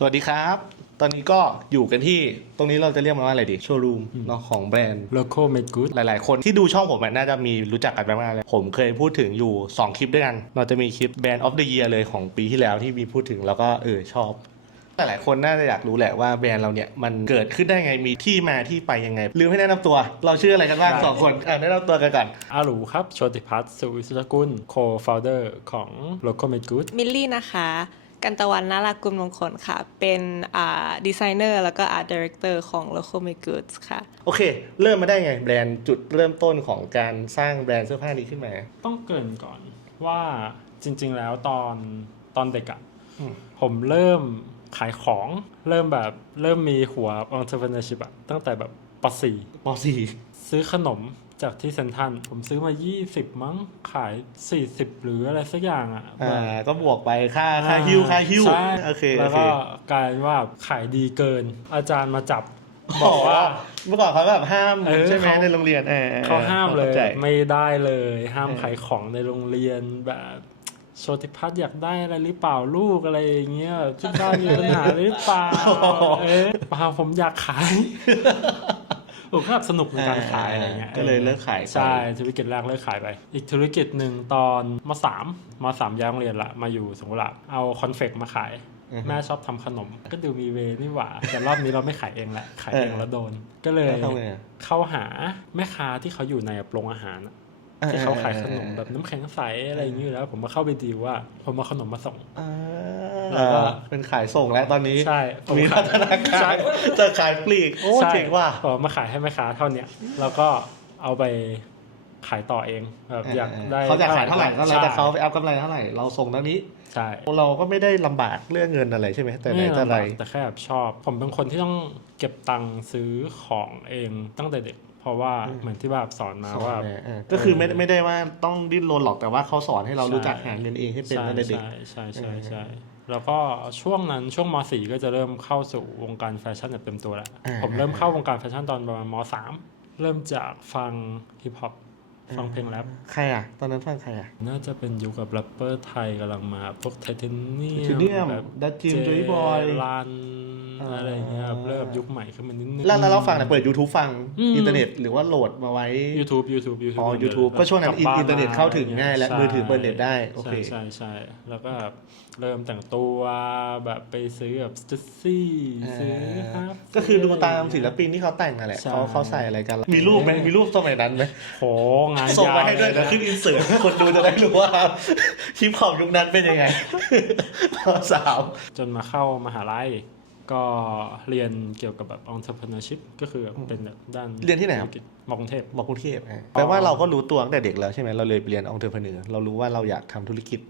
สวัสดีครับตอนนี้ก็อยู่กันที่ตรงนี้เราจะเรียกมันว่าอะไรดีโชว์รูมเนาะของแบรนด์ Local Made Good หลายๆคนที่ดูช่องผมน่าจะมีรู้จักกันบ้างเลยผมเคยพูดถึงอยู่2คลิปด้วยกันเราจะมีคลิป Brand of the Year เลยของปีที่แล้วที่มีพูดถึงแล้วก็ชอบหลายๆคนน่าจะอยากรู้แหละว่าแบรนด์เราเนี่ยมันเกิดขึ้นได้ไงมีที่มาที่ไปยังไงลืมให้แนะนำตัวเราชื่ออะไรกันบ้าง2คนแนะนำตัวกันก่อน อาหลูครับโชติพัฒน์สุวิสุทธกุล Co-founder ของ Local Made Good มิลลี่นะคะกันตะวันนารากุลมงคลค่ะ เป็นดีไซเนอร์แล้วก็อาร์ตดีเรคเตอร์ของ Local Made Goods ค่ะ โอเคเริ่มมาได้ไงแบรนด์จุดเริ่มต้นของการสร้างแบรนด์เสื้อผ้านี้ขึ้นมาต้องเกริ่นก่อนว่าจริงๆแล้วตอนเด็กอะผมเริ่มขายของเริ่มมีหัว entrepreneurship อะตั้งแต่แบบป .4 ป .4 ซื้อขนมจากที่เซ็นทรัลผมซื้อมา20มั้งขาย40หรืออะไรสักอย่างอ่ะก็บวกไปค่าฮิ้วใช่โอเคแล้วก็กลายว่าขายดีเกินอาจารย์มาจับบอกว่าเมื่อก่อนเขาแบบห้ามใช่ไหมในโรงเรียนเขาห้ามเลยไม่ได้เลยห้ามขายของในโรงเรียนแบบโชติพัฒน์อยากได้อะไรหรือเปล่าลูกอะไรอย่างเงี้ยที่บ้านมีปัญหาหรือเปล่าเปล่าผมอยากขายผมก็แบบสนุกในการขายอะไรเงี้ยก็เลยเลิกขายใช่ธุรกิจแรกเลิกขายไปอีกธุรกิจหนึ่งตอนม.3 ย้ายโรงเรียนละมาอยู่สงขลาเอาคอนเฟกมาขายแม่ชอบทำขนมก็ดูมีเวนี่หว่าแต่รอบนี้เราไม่ขายเองแหละขายเองแล้วโดนก็เลยเข้าหาแม่ค้าที่เขาอยู่ในโรงอาหารที่เขาขายขนมแบบน้ำแข็งใสอะไรอย่างนี้อยู่แล้วผมมาเข้าไปดีลว่าผมมาขนมมาส่งแล้วก็เป็นขายส่งแล้วตอนนี้ใช่มีพัฒนาการจะขายปลีกโอ้เจ๋งว่ะมาขายให้แม่ค้าเท่านี้แล้วก็เอาไปขายต่อเองแบบอยากได้เขาจะขายเท่าไหร่ก็แล้วแต่เขาไปอัพกำไรเท่าไหร่เราส่งเท่านี้ใช่เราก็ไม่ได้ลำบากเรื่องเงินอะไรใช่ไหมแต่ไหนแต่ไรแต่แค่แบบชอบผมเป็นคนที่ต้องเก็บตังค์ซื้อของเองตั้งแต่เด็กเพราะว่าเหมือนที่แบบสอนมาว่าก็คือไม่ได้ว่าต้องดิ้นรนหรอกแต่ว่าเขาสอนให้เรารู้จักหาเงินเองให้เป็นตั้งแต่เด็กใช่แล้วก็ช่วงนั้นช่วงม.4 ก็จะเริ่มเข้าสู่วงการแฟชั่นแบบเต็มตัวแล้วผมเริ่มเข้าวงการแฟชั่นตอนประมาณม.3 เริ่มจากฟังฮิปฮอปฟังเพลงแรปใครอ่ะตอนนั้นฟังใครอ่ะน่าจะเป็นยุคกับแรปเปอร์ไทยกำลังมาพวกไทเทเนียมแบบดัชจิมจุยบอยลันอะไรเงี้ยเริ่มยุคใหม่ขึ้นมานิดนึงแล้วเราฟังเปิด YouTube ฟังอินเทอร์เน็ตหรือว่าโหลดมาไว้ YouTube อ๋อ YouTube ก็ช่วงนั้นอินเทอร์เน็ตเข้าถึงง่ายและมือถือเปิดเน็ตได้โอเคใช่แล้วก็เริ่มแต่งตัวแบบไปซื้อแบบสติ๊ซี่ซื้อก็คือดูตามศิลปินที่เขาแต่งนั่นแหละเขาใส่อะไรกันมีรูปไหมมีรูปสมัยนั้นไหมโหงานส่งมาให้ด้วยเดี๋ยวขึ้นอินเสิร์ตคนดูจะได้รู้ว่าฮิปฮอปยุคนั้นเป็นยังไงสาวจนมาเข้ามหาลัยก็เรียนเกี่ยวกับแบบ entrepreneurship ก็คือเป็นแบบด้านเรียนที่ไหนครับมกรุงเทพแปลว่าเราก็รู้ตัวตั้งแต่เด็กแล้วใช่ไหมเราเลยเรียน entrepreneur เรารู้ว่าเราอยากทำธุรกิจ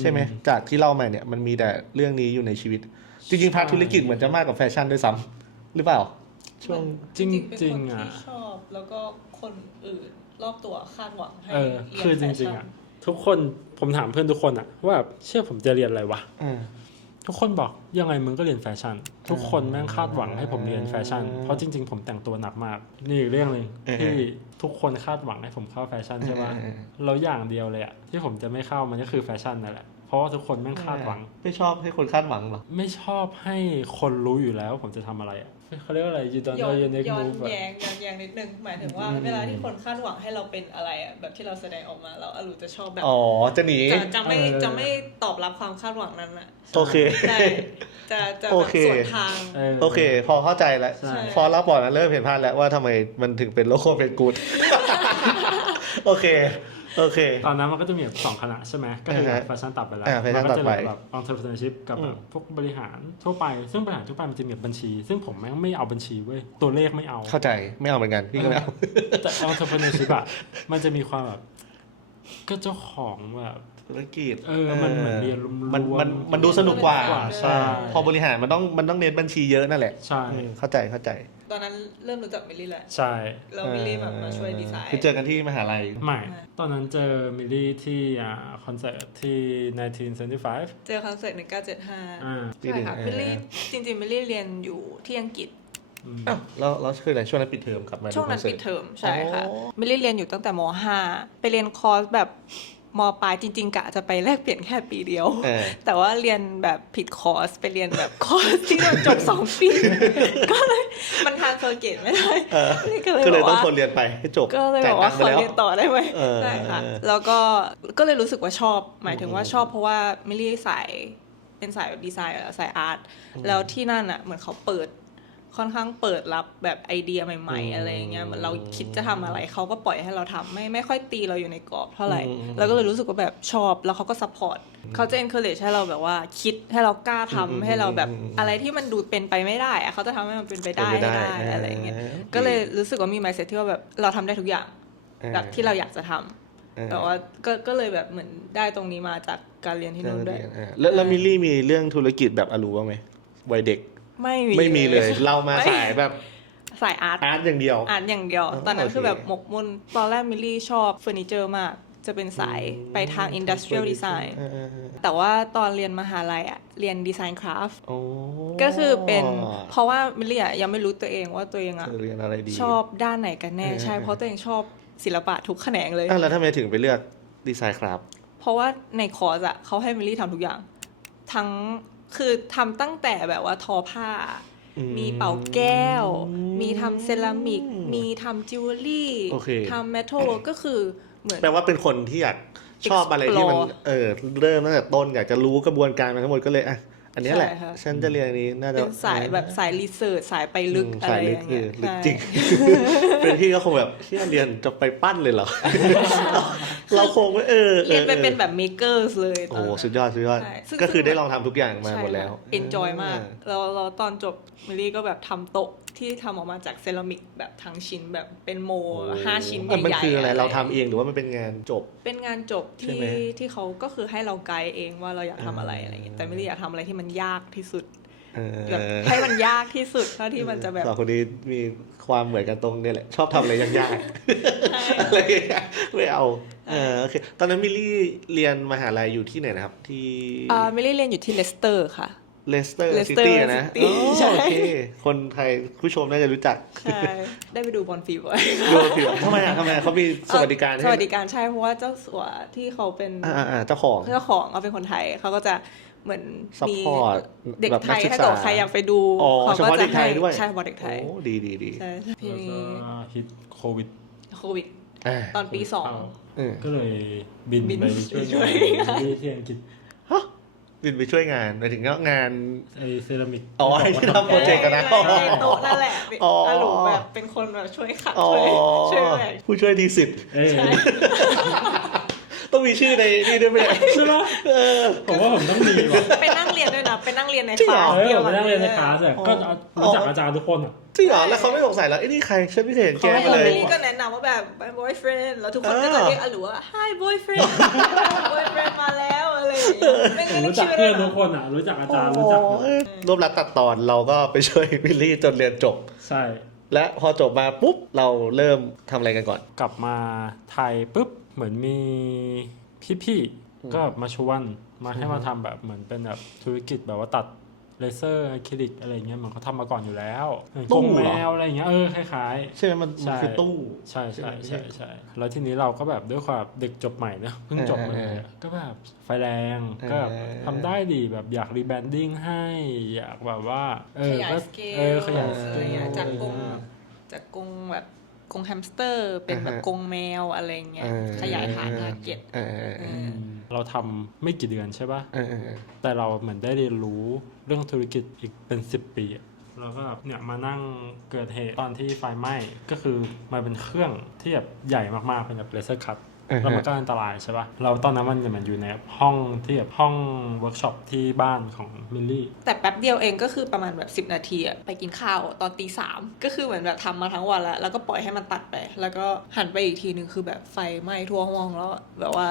ใช่ไหมจากที่เล่ามาเนี่ยมันมีแต่เรื่องนี้อยู่ในชีวิตจริงๆพาร์ทธุรกิจเหมือนจะมากกว่าแฟชั่นด้วยซ้ำหรือเปล่าช่วงจริงๆอ่ะชอบแล้วก็คนอื่นรอบตัวคาดหวังให้คือจริงๆอ่ะทุกคนผมถามเพื่อนทุกคนอ่ะว่าเชื่อผมจะเรียนอะไรวะทุกคนบอกยังไงมึงก็เรียนแฟชั่นทุกคนแม่งคาดหวังให้ผมเรียนแฟชั่นเพราะจริงๆผมแต่งตัวหนักมากนี่อีกเรื่องนึงที่ทุกคนคาดหวังให้ผมเข้าแฟชั่นใช่ป่ะแล้วอย่างเดียวเลยอ่ะที่ผมจะไม่เข้ามันก็คือแฟชั่นนั่นแหละเพราะว่าทุกคนแม่งคาดหวังไม่ชอบให้คนคาดหวังหรอไม่ชอบให้คนรู้อยู่แล้วผมจะทำอะไรอ่ะเขาเรียกว่าอะไรย้อนแย้งนิดนึงหมายถึงว่าเวลาที่คนคาดหวังให้เราเป็นอะไรอ่ะแบบที่เราแสดงออกมาแล้วอลูจะชอบแบบจะหนีจะไม่ตอบรับความคาดหวังนั้นอ่ะโอเคจะแบบสวนทางโอเคพอเข้าใจแล้วพอรับบอกแล้วเริ่มเห็นภาพแล้วว่าทำไมมันถึงเป็นโลโก้เป็นกู๊ดโอเคตอนนั้นมันก็จะมีแบบ2คณะใช่ไหมก็คือแฟชั่นตัดไปแล้วมันก็จะแบบ entrepreneurship กับแบบพวกบริหารทั่วไปซึ่งบริหารทั่วไปมันจะมีบัญชีซึ่งผมแม่งไม่เอาบัญชีเว้ยตัวเลขไม่เอาเข้าใจไม่เอาเหมือนกันพี่ก็ไม่เอาแต่ entrepreneurship อ่ะมันจะมีความแบบก็เจ้าของแบบธุรกิจมันเหมือนเรียนมันดูสนุกกว่าใช่พอบริหารมันต้องเน้นบัญชีเยอะนั่นแหละใช่เข้าใจตอนนั้นเริ่มรู้จักมิลลี่แหละใช่แล้วมิลลี่แบบมาช่วยดีไซน์คือเจอกันที่มหาลัยไม่ตอนนั้นเจอมิลลี่ที่คอนเสิร์ตที่1975เจอคอนเสิร์ต1975ใช่ค่ะมิลลี่จริงๆมิลลี่เรียนอยู่ที่อังกฤษแล้วคืออะไรช่วงนั้นปิดเทอมกลับมาช่วงนั้นปิดเทอมใช่ค่ะมิลลี่เรียนอยู่ตั้งแต่ม.5 ไปเรียนคอร์สแบบ มปลายจริงๆกะจะไปแลกเปลี่ยนแค่ปีเดียว เออ แต่ว่าเรียนแบบผิดคอร์สไปเรียนแบบคอร์สที่มันจบ2 ปี ก็เลยมันทานเซอร์เกตไม่ได้ก็เลย ก็เลยบ ต้ อ อง ก ท ว่าน เรียนไปให้จบ ก็เลยบอกว่าข จ่ อย ตังค์ไปแล้ว เรียนต่อได้ไหม เออ ใช่ค่ะแล้วก็เลยรู้สึกว่าชอบหมายถึงว่าชอบเพราะว่ามิลลี่เป็นสายแบบดีไซน์สายอาร์ตแล้วที่นั่นอ่ะเหมือนเขาค่อนข้างเปิดรับแบบไอเดียใหม่ๆอะไรอย่างเงี้ยเหมือนเราคิดจะทำอะไรเขาก็ปล่อยให้เราทำไม่ค่อยตีเราอยู่ในกรอบเท่าไหร่แล้วก็เลยรู้สึกว่าแบบชอบแล้วเขาก็ซัพพอร์ตเขาจะ encourage ให้เราแบบว่าคิดให้เรากล้าทำให้เราแบบอะไรที่มันดูเป็นไปไม่ได้อะเขาจะทำให้มันเป็นไปได้ให้ได้อะไรอย่างเงี้ยก็เลยรู้สึกว่ามี mindset ที่ว่าแบบเราทำได้ทุกอย่างแบบที่เราอยากจะทำแต่ว่าก็เลยแบบเหมือนได้ตรงนี้มาจากการเรียนที่นู่นด้วย แล้วมิลลี่มีเรื่องธุรกิจแบบอลูบ้างไหมวัยเด็กไม่มีเลยเรามาสายแบบ สายอาร์ต อย่างเดียว อาร์ตอย่างเดียวตอนนั้นคือแบบหมกมุ่นตอนแรกมิลลี่ชอบเฟอร์นิเจอร์มากจะเป็นสายไปทาง industrial design แต่ว่าตอนเรียนมหาลัยอะเรียนดีไซน์คราฟต์ก็คือเป็นเพราะว่ามิลลี่อะยังไม่รู้ตัวเองว่าตัวเองอะ เรียนอะไรดี ชอบด้านไหนกันแน่ใช่เพราะตัวเองชอบศิลปะทุกแขนงเลย แล้วทำไมถึงไปเลือกดีไซน์ครับ เพราะว่าในคอร์สอะเขาให้มิลลี่ทำทุกอย่างทั้งคือทำตั้งแต่แบบว่าทอผ้ามีเป่าแก้วมีทำเซรามิกมีทำจิวเวลรี่ ทำเมทัลก็คือเหมือนแปลว่าเป็นคนที่อยากชอบอะไรที่มันเริ่มตั้งแต่ต้นอยากจะรู้กระบวนการมันทั้งหมดก็เลยอ่ะอันนี้แหละฉันจะเรียนอันนี้น่าจะเป็นสายแบบสายรีเสิร์ชสายไปลึกอะไรอย่างเงี้ย ลึกจริงเป็นพี่ก็คงแบบที่เรียนจะไปปั้นเลยเหรอเราคงไม่เรียนไปเป็นแบบเมเกอร์เลยโอ้สุดยอดก็คือได้ลองทำทุกอย่างมาหมดแล้ว enjoy มากเราตอนจบมิลลี่ก็แบบทำโต๊ะที่ทำออกมาจากเซรามิกแบบทั้งชิ้นแบบเป็นโม5 ชิ้นใหญ่ๆมันคืออะไรเราทำเองหรือว่ามันเป็นงานจบเป็นงานจบที่เขาก็คือให้เราไกด์เองว่าเราอยากทำอะไรอะไรอย่างเงี้ยแต่มิลลี่อยากทำอะไรที่มันยากที่สุดแบบให้มันยากที่สุดเท่าที่มันจะแบบสองคนนี้มีความเหมือนกันตรงนี้แหละชอบทำอะไรยากๆอะไรไม่เอาโอเคตอนนั้นมิลลี่เรียนมหาลัยอยู่ที่ไหนนะครับที่มิลลี่เรียนอยู่ที่เลสเตอร์ค่ะเลสเตอร์ซิตี้นะโอเคคนไทยผู้ชมน่าจะรู้จักใช่ได้ไปดูบอลฟรีบ่อยดูผิวทำไมเขามีสวัสดิการใช่เพราะว่าเจ้าสัวที่เขาเป็นเจ้าของเขาเป็นคนไทยเขาก็จะเหมือนมีเด็กไทยถ้าเกิดใครอยากไปดูเขาก็จะให้ด้วยใช่บอลเด็กไทยโอ้ดีใช่พี่ฮิตโควิดตอนปี 2ก็เลยบินไปช่วยที่อังกฤษบินไปช่วยงานหมายถึงงานไอเซรามิกที่ทำโปรเจกต์กันนะโต๊ะนั่นแหละอารมณ์แบบเป็นคนแบบช่วยขัดช่วยอะไรผู้ช่วยทีสิทธิ์ต้องมีชื่อในนี่ด้วยไหมใช่ไหมผมว่าผมต้องมีว่ะไปนั่งเรียนด้วยนะไปนั่งเรียนในคลาสไปนั่งเรียนในคลาสก็รู้จักอาจารย์ทุกคนอ่ะจริงเหรอแล้วเขาไม่สงสัยแล้วไอ้นี่ใครฉันไม่เคยเห็นแกเลยนี่ก็แนะนำว่าแบบ my boyfriend แล้วทุกคนก็จะเรียกอลูว่า hi boyfriend มาแล้วอะไรอย่างเงี้ยรู้จักเพื่อนทุกคนอ่ะรู้จักอาจารย์รู้จักรวบรัดตัดตอนเราก็ไปช่วยมิลลี่จนเรียนจบใช่และพอจบมาปุ๊บเราเริ่มทำอะไรกันก่อนกลับมาไทยปุ๊บเหมือนมีพี่ๆก็มาชวนมาให้มาทำแบบเหมือนเป็นแบบธุรกิจแบบว่าตัดเลเซอร์อะคริลิกอะไรเงี้ยมันเขาทำมาก่อนอยู่แล้วกรงแมวอะไรเงี้ยคล้ายๆใช่ไหมมันคือตู้ใช่แล้วทีนี้เราก็แบบด้วยความเด็กจบใหม่นะเพิ่งจบมาเลยก็แบบไฟแรงก็ทำได้ดีแบบอยากรีแบรนดิ้งให้อยากแบบว่าขยายสเกลขยายสเกลจากกรงแบบกรงแฮมสเตอร์เป็นแบบกรงแมวอะไรเงี้ยขยายฐานทาร์เก็ตเราทำไม่กี่เดือนใช่ป่ะแต่เราเหมือนได้เรียนรู้เรื่องธุรกิจอีกเป็น10 ปีแล้วก็เนี่ยมานั่งเกิดเหตุตอนที่ไฟไหม้ก็คือมันเป็นเครื่องที่แบบใหญ่มากๆเป็นแบบเลเซอร์คัตแล้วมันก็อันตรายใช่ป่ะเราตอนนั้นมันอยู่ในห้องที่แบบห้องเวิร์กช็อปที่บ้านของมิลลี่แต่แป๊บเดียวเองก็คือประมาณแบบ10 นาทีอะไปกินข้าวตอนตี 3ก็คือเหมือนแบบทำมาทั้งวันแล้วก็ปล่อยให้มันตัดไปแล้วก็หันไปอีกทีนึงคือแบบไฟไหม้ทั่วห้องแล้วแบบว่า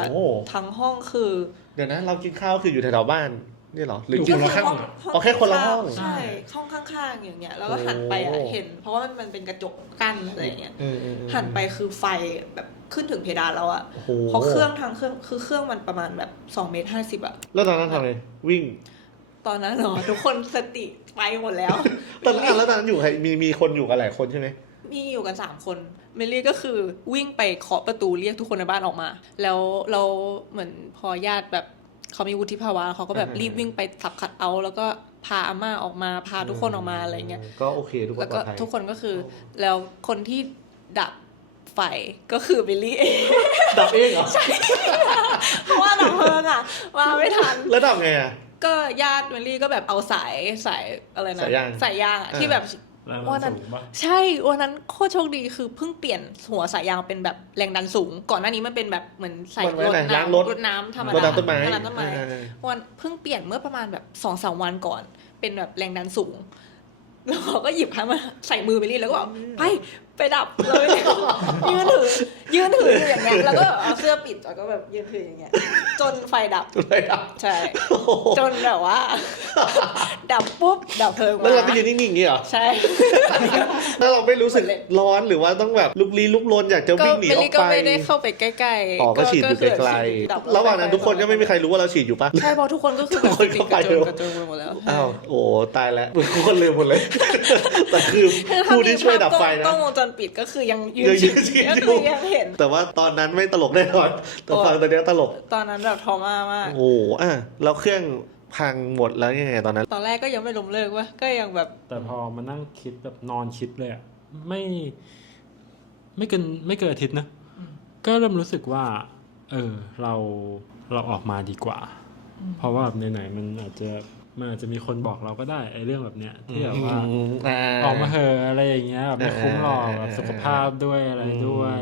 ทั้งห้องคือเดี๋ยวนะเรากินข้าวคืออยู่แถวบ้านนี่หรอหรือกินคนละห้องแค่คนละห้องใช่ห้องข้างๆอย่างเงี้ยแล้วก็หันไปเห็นเพราะว่ามันเป็นกระจกกั้นอะไรเงี้ยหันไปคือไฟแบบขึ้นถึงเพดานแล้วอะเพราะเครื่องคือเครื่องมันประมาณแบบ2.50 เมตรอะแล้วตอนนั้นทำไงวิ่งตอนนั้นเหรอทุกคนสติไปหมดแล้วตอนนั้นอยู่ใครมีคนอยู่กันหลายคนใช่ไหม มีอยู่กัน3คนเมลี่ก็คือวิ่งไปเคาะประตูเรียกทุกคนในบ้านออกมา แล้วเราเหมือนพอญาติแบบเขามีวุฒิภาวะเขาก็แบบรีบวิ่งไปสับคัทเอาท์แล้วก็พาอาม่าออกมาพาทุกคนออกมาอะไรเงี้ย ก็โอเคทุกคน แล้ว ปล ก็ อดภัย ทุกคนก็คือแล้วคนที่ดับไฟก็คือบิลลี่เอง ดับเองเหรอ เพราะว่าดับเพลิงอ่ะมาไม่ทัน แล้วดับไงอ่ะ ก็ญาติเมลี่ก็แบบเอาสายอะไรนะ สายยาง สายยางอะที่แบบ แรง วัน ดั นั้น น สูงปะ ใช่วันนั้นโคตรโชคดีคือเพิ่งเปลี่ยนหัวสายยางเป็นแบบแรงดันสูง ก่อนหน้านี้มันเป็นแบบเหมือนใส่ มันไว้ รถ ไหนล้างรถ รถน้ำธรรม รด ดา น้ำต้นไม้ รดน้ำต้นไม้ เออ วันเพิ่งเปลี่ยนเมื่อประมาณแบบ2-3 วันก่อน เป็นแบบแรงดันสูง แล้วเขาก็หยิบให้มาใส่มือไปนี่แล้วก็บอกไปดับเลยยืนถืออยู่อย่างเงี้ยแล้วก็เอาเสื้อปิดแล้วก็แบบยืนถืออย่างเงี้ยจนไฟดับ จุดไฟดับ ใช่ จนแบบว่า ดับปุ๊บดับเพลิง แล้วเรา มา ไปยืนนิ่งๆอย่างนี้เหรอ ใช่ แล้วเราไม่รู้สึกร้อนหรือว่าต้องแบบลุกลี้ลุกลนอยากจะ ก็ วิ่งหนี เม ออ ลี่ ก ก็ ไป ไม่ได้เข้าไปใกล้ๆ อ๋อก็ฉีดอยู่ คือ ไกล ดับ ๆระหว่างนั้นทุกคนก็ไม่มีใครรู้ว่าเราฉีดอยู่ปะ ใช่เพราะทุกคนก็คือแบบ ทุกคนก็ไป กระโจนไปหมดแล้ว อ้าวโอ้ตายแล้วทุกคนลืมหมดเลย แต่คือ คือถ้า ผู้ มี ที่ช่วยดับไฟ ก นะ ล้องวงจรปิดก็คือยังยืน ยังยืน ฉีด ฉีด ก็ อยู่ คือยังเห็น แต่ว่าตอนนั้นไม่ตลกแน่นอนแต่ฟังตอนเนี้ยตลก ตอนนั้นแบบทรมามาก โอ้อ่ะแล้วเครื่องพังหมดแล้วยังไงตอนนั้น ตอนแรกก็ยังไม่ล้มเลิกว่าก็ยังแบบ แต่พอมานั่งคิดแบบนอนคิดเลยอะไม่เกินอาทิตย์นะ ก็เริ่มรู้สึกว่า เราออกมาดีกว่า เพราะว่าแบบไหนๆมันอาจจะมีคนบอกเราก็ได้ไอ้เรื่องแบบเนี้ยที่แบบว่าออกมาเหอะอะไรอย่างเงี้ยแบบไม่คุ้มหรอกแบบสุขภาพด้วยอะไรด้วย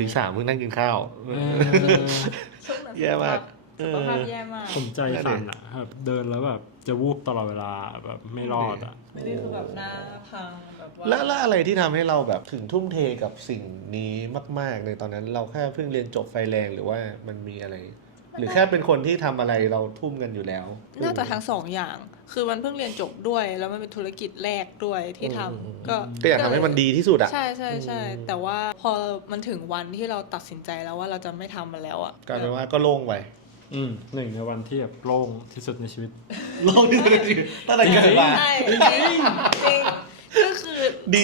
ตี 3เพิ่งนั่งกินข้าว เออ ช่วงนั้น แย่มาก สุขภาพแย่มาก ผมใจสั่นอะแบบเดินแล้วแบบจะวูบตลอดเวลาแบบไม่รอดอะ ไม่ได้คือแบบหน้าพังแบบว่า แล้วอะไรที่ทำให้เราแบบถึงทุ่มเทกับสิ่งนี้มากๆเลยตอนนั้นเราแค่เพิ่งเรียนจบไฟแรงหรือว่ามันมีอะไร หรือแค่เป็นคนที่ทำอะไรเราทุ่มกันอยู่แล้ว น่าจะทั้ง2อย่าง คือมันเพิ่งเรียนจบด้วย แล้วมันเป็นธุรกิจแรกด้วยที่ทำก็ ก็อยากทำให้มันดีที่สุดอ่ะ ใช่ใช่ใช่แต่ว่าพอมันถึงวันที่เราตัดสินใจแล้วว่าเราจะไม่ทำมันแล้วอ่ะ กลายเป็นว่าก็โล่งไป หนึ่งในวันที่แบบโล่งที่สุดในชีวิต โล่งที่สุดในชีวิตตั้งแต่เกิดมา ใช่จริงจริงก็คือ ดี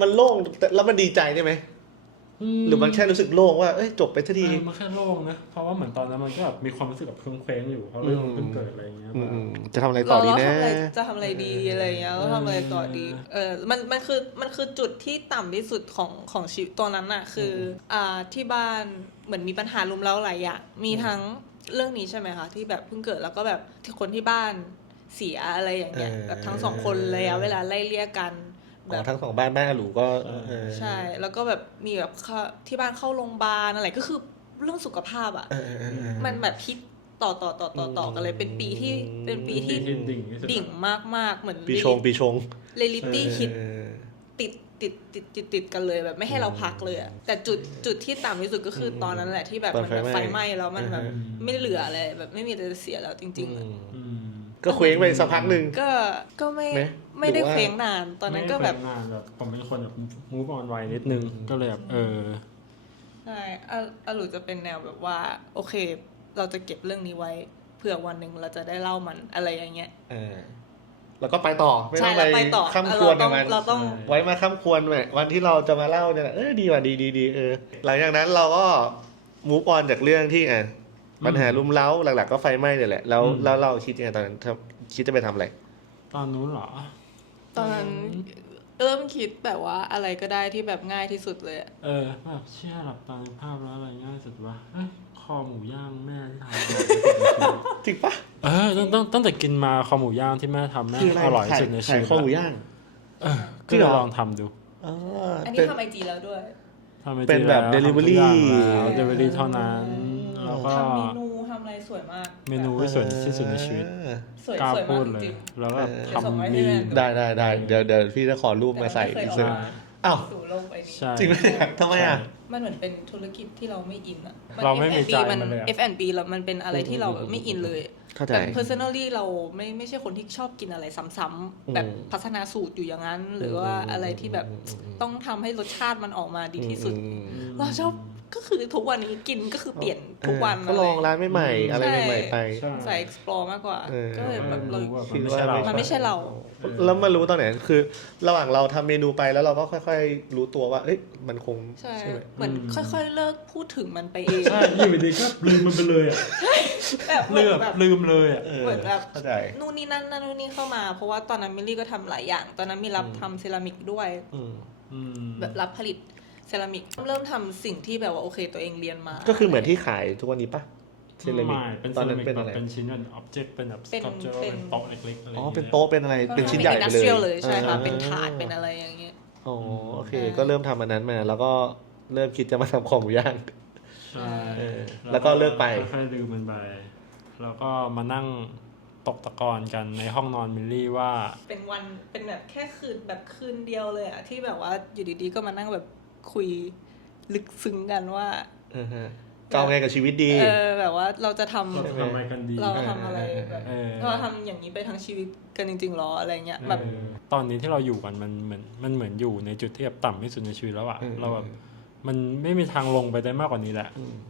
มันโล่งแต่แล้วมันดีใจใช่ไหมหรือมันแค่รู้สึกโล่งว่าเอ้ยจบไปสักที มันแค่โล่งนะเพราะว่าเหมือนตอนนั้นมันก็แบบมีความรู้สึกแบบเคว้งๆอยู่เพราะเรื่องมันเพิ่งเกิดอะไรอย่างเงี้ย จะทำอะไรต่อดีนะ จะทำอะไรดีอะไรเงี้ยเราทำอะไรต่อดีมันคือจุดที่ต่ำที่สุดของชีวิตตอนนั้นน่ะคือที่บ้านเหมือนมีปัญหารุมเร้าหลายอย่างมีทั้งเรื่องนี้ใช่ไหมคะที่แบบเพิ่งเกิดแล้วก็แบบที่คนที่บ้านเสียอะไรอย่างเงี้ยแบบทั้งสองคนเลยเวลาไล่เลี่ยกันแบบ ทั้งสองบ้านแม่หลูก็ ใช่แล้วก็แบบมีแบบที่บ้านเข้าโรงพยาบาลอะไรก็คือเรื่องสุขภาพอ่ะมันแบบพิษต่อกันเลยเป็นปีที่ดิ่งมากๆเหมือน ปีชง เรลิตี้ฮิตติดกันเลยแบบไม่ให้เราพักเลยอะแต่จุดที่ต่ำที่สุดก็คือตอนนั้นแหละที่แบบมันแบบไฟไหม้แล้วมันแบบไม่เหลืออะไรแบบไม่มีอะไรจะเสียแล้วจริงๆ ก็เคว้งไปสักพักหนึ่ง ก็ไม่ได้เคว้งนานตอนนั้นก็แบบ ผมเป็นคนแบบมูฟออนไวนิดนึงก็เลยแบบใช่หลุจะเป็นแนวแบบว่าโอเคเราจะเก็บเรื่องนี้ไว้เผื่อวันหนึ่งเราจะได้เล่ามันอะไรอย่างเงี้ยแล้วก็ไปต่อไม่ต้องไปค้ำควรกับมันไว้มาค้ำควรวันที่เราจะมาเล่าเนี่ยดีว่ะดีหลังจากนั้นเราก็มูฟออนจากเรื่องที่ปัญหารุมเร้าหลักๆก็ไฟไหม้เนี่ยแหละแล้วเราคิดยังไงตอนนั้นคิดจะไปทำอะไร ตอนนู้นเหรอ ตอนนั้นเริ่มคิดแบบว่าอะไรก็ได้ที่แบบง่ายที่สุดเลยแบบเชื่อหลับตาในภาพแล้วอะไรง่ายสุดวะคอหมูย่างแม่ที่ทำ จริงปะตั้งแต่กินมาคอหมูย่างที่แม่ทำแม่อร่อยสุดในชีวิต คอหมูย่าง ก็ลองทำดู อันนี้ทำไอจีแล้วด้วย เป็นแบบ delivery เท่านั้นแล้วก็ ทำเมนูทำอะไรสวยมาก เมนูที่สวยที่สุดในชีวิต สวย กล้าม าก พูด จ เลย ริง แล้วก็ ส่ง ทำ ให้ มี เพื่อน ได้เดี๋ยวพี่จะขอรูปมาใส่ แต่ อิน ไม่ เสิ เค ร์ ย ต เอามา อ้าว สู่โลกใบนี้ ใช่ จริงไหมทำไมอ่ะ มันเหมือนเป็นธุรกิจที่เราไม่อินอ่ะ เราไม่มีใจ มัน มันเลยอะ F&B แล้วมันเป็นอะไรที่เราไม่อินเลย เข้าใจ แต่ personally เราไม่ใช่คนที่ชอบกินอะไรซ้ำๆแบบพัฒนาสูตรอยู่อย่างนั้น หรือว่าอะไรที่แบบต้องทำให้รสชาติมันออกมาดีที่สุดเราชอบ ก็คือทุกวันนี้กินก็คือเปลี่ยนทุกวัน ก็ลองร้านใหม่ๆอะไรใหม่ๆไป ใช่ ใส่ explore มากกว่า ก็เลยแบบเรา คิดว่า มันไม่ใช่เรา แล้วมารู้ตอนไหนคือ ระหว่างเราทำเมนูไปแล้วเราก็ค่อยๆรู้ตัวว่าเอ้ยมันคง ใช่ ไหม เหมือนค่อยๆเลิกพูดถึงมันไปเอง ใช่อยู่ดีก็ลืมมันไปเลยอ่ะ แบบเหมือนแบบ ลืมเลยอ่ะ เหมือนแบบ เข้าใจ นู่นนี่นั่นนู่นนี่เข้ามาเพราะว่าตอนนั้นมิลลี่ก็ทำหลายอย่าง ตอนนั้นมีรับทำเซรามิกด้วย แบบรับผลิตเซรามิกเริ่มทำสิ่งที่แบบว่าโอเคตัวเองเรียนมา ก็คือเหมือนที่ขายทุกวันนี้ปะเซรามิก ไม่เป็น ต เซ อน รา นั้น มิก เป็น แบ อะ บ ไร เป็นชิ้นเป็นอ็อบเจกต์เป็นแบบส เป็น ตั๊กเจอร์ เป็น เป็นโต๊ะเล็กๆอะไร อ๋อ อย่าง เป็น เงี้ย โต๊ะเป็นอะไรเป็นชิ้นใหญ่ไปเลย industrial เลยใช่ค่ะ อ่า เป็นถาดเป็นอะไรอย่างเงี้ย อ๋อโอเค ก็เริ่มทำอันนั้นมา แล้วก็เริ่มคิดจะมาทำคอหมูย่าง ใช่ แล้วก็เลิกไป ค่อยๆลืมมันไปแล้วก็มานั่งตกตะกอนกันในห้องนอนมิลลี่ว่า เป็นวันเป็นแบบแค่คืนแบบคืนเดียวเลยอะที่แบบว่าอยู่ดีๆก็มานั่งแบบคุยลึกซึ้งกันว่า จะเอาไงกับชีวิตดี แบบว่าเราจะท เราจะทำอะไรกันดี ำเราทำอะไรแบบ เออ เราทำอย่างนี้ไปทั้งชีวิตกันจริงๆหรออะไรเงี้ยแบบ ตอนนี้ที่เราอยู่กันมันเหมือนอยู่ในจุดที่แบบต่ำที่สุดในชีวิตแล้วอะเราแบบมันไม่มีทางลงไปได้มากกว่านี้แหละ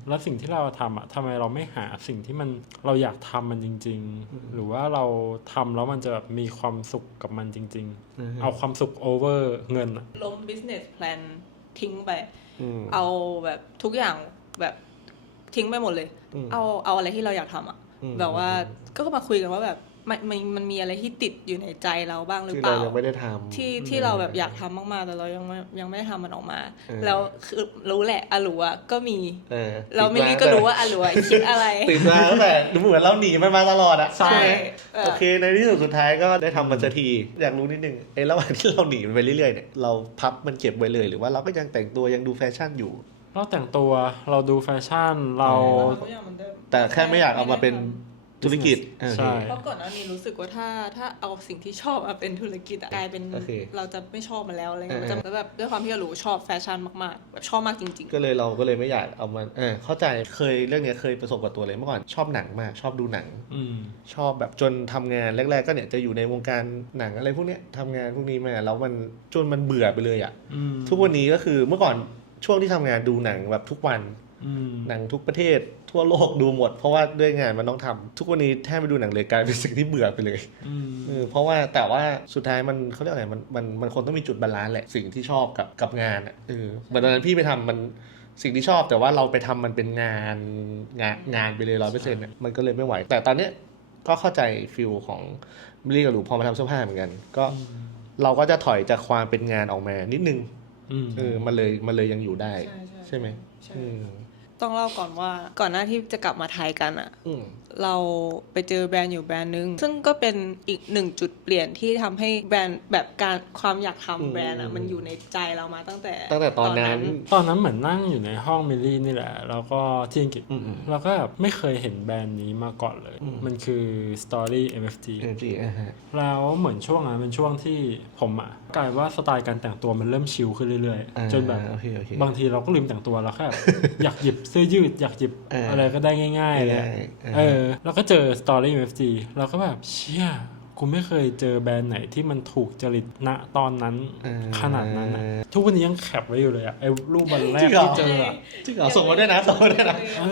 แล้วสิ่งที่เราทำอะทำไมเราไม่หาสิ่งที่มันเราอยากทำมันจริงๆหรือว่าเราทำแล้วมันจะแบบมีความสุขกับมันจริงๆเอาความสุขโอเวอร์เงินอะ ล้ม business plan ทิ้งไป เอาแบบทุกอย่างแบบทิ้งไปหมดเลย เอาอะไรที่เราอยากทำอ่ะแบบว่าก็มาคุยกันว่าแบบมันมีอะไรที่ติดอยู่ในใจเราบ้างหรือ ที่ เป เรา ล่า ยังไม่ได้ทำ ที่เราแบบอยากทำมากๆแต่เรายังไม่ได้ทำมันออกมา แล้วคือรู้แหละอาหลัวก็มีเรามิลลี่ก็รู้ว่าอาหลัวคิดอะไร ติดมาตั้งแต่เหมือนเราหนีมันมาตลอดอะ ใช่ ไหม เออ โอเคในที่สุดท้ายก็ได้ทำมันสักทีอยากรู้นิดนึงระหว่างที่เราหนีมันไปเรื่อยๆเนี่ยเราพับมันเก็บไว้เลยหรือว่าเราก็ยังแต่งตัวยังดูแฟชั่นอยู่ เราแต่งตัวเราดูแฟชั่นเรา ทุกอย่างเหมือนเดิม แต่แค่ไม่อยากเอามาเป็นธุรกิจ ใช่ เพราะก่อนหน้านี้รู้สึกว่าถ้าเอาสิ่งที่ชอบมาเป็นธุรกิจอะกลายเป็น โอเค เราจะไม่ชอบมันแล้วอะไรเงี้ยมันจะแล้วแบบด้วยความที่เรารู้ชอบแฟชั่นมากๆแบบชอบมากจริง ก็เลยเราก็เลยไม่อยากเอามันเข้าใจเคยเรื่องเนี้ยเคยประสบกับตัวเลยเมื่อก่อนชอบหนังมากชอบดูหนัง ชอบแบบจนทำงานแรกๆก็เนี่ยจะอยู่ในวงการหนังอะไรพวกเนี้ยทำงานพวกนี้มาแล้วมันจนมันเบื่อไปเลยอ่ะทุกวันนี้ก็คือเมื่อก่อนช่วงที่ทำงานดูหนังแบบทุกวันหนังทุกประเทศทั่วโลกดูหมดเพราะว่าด้วยงานมันต้องทำทุกวันนี้แทบไม่ดูหนังเลยกลายเป็นสิ่งที่เบื่อไปเลยเพราะว่าแต่ว่าสุดท้ายมันเขาเรียกอะไรมันคนต้องมีจุดบาลานซ์แหละสิ่งที่ชอบกับงานอ่ะเหมือนตอนนั้นพี่ไปทำมันสิ่งที่ชอบแต่ว่าเราไปทำมันเป็นงานไปเลย 100% มันก็เลยไม่ไหวแต่ตอนเนี้ยก็เข้าใจฟิลของมิลลี่กับหลูพอมาทำเสื้อผ้าเหมือนกันก็เราก็จะถอยจากความเป็นงานออกมานิดนึงมันเลยยังอยู่ได้ ใช่ไหม ต้องเล่าก่อนว่าก่อนหน้าที่จะกลับมาไทยกันอ่ะเราไปเจอแบรนด์อยู่แบรนด์นึงซึ่งก็เป็นอีกหนึ่งจุดเปลี่ยนที่ทำให้แบรนด์แบบการความอยากทำแบรนด์อ่ะมันอยู่ในใจเรามาตั้งแต่ตอนนั้นเหมือนนั่งอยู่ในห้องมิลลี่นี่แหละแล้วก็ที่อังกฤษเราก็แบบไม่เคยเห็นแบรนด์นี้มาก่อนเลยมันคือ Story MFG แล้วเหมือนช่วงนั้นเป็นช่วงที่ผมอ่ะกลายว่าสไตล์การแต่งตัวมันเริ่มชิลขึ้นเรื่อยๆจนแบบบางทีเราก็ลืมแต่งตัวแล้วแค่ อยากหยิบเสื้อยืดอยากหยิบอะไรก็ได้ง่ายๆเลยแล้วก็เจอ Story MFG เราก็แบบเชี่ยกูไม่เคยเจอแบรนด์ไหนที่มันถูกจริตณตอนนั้นขนาดนั้นทุกวันนี้ยังแคปไว้อยู่เลยอะไอ้รูปวันแรกที่เจออะจริงเหรอส่งมาด้วยนะ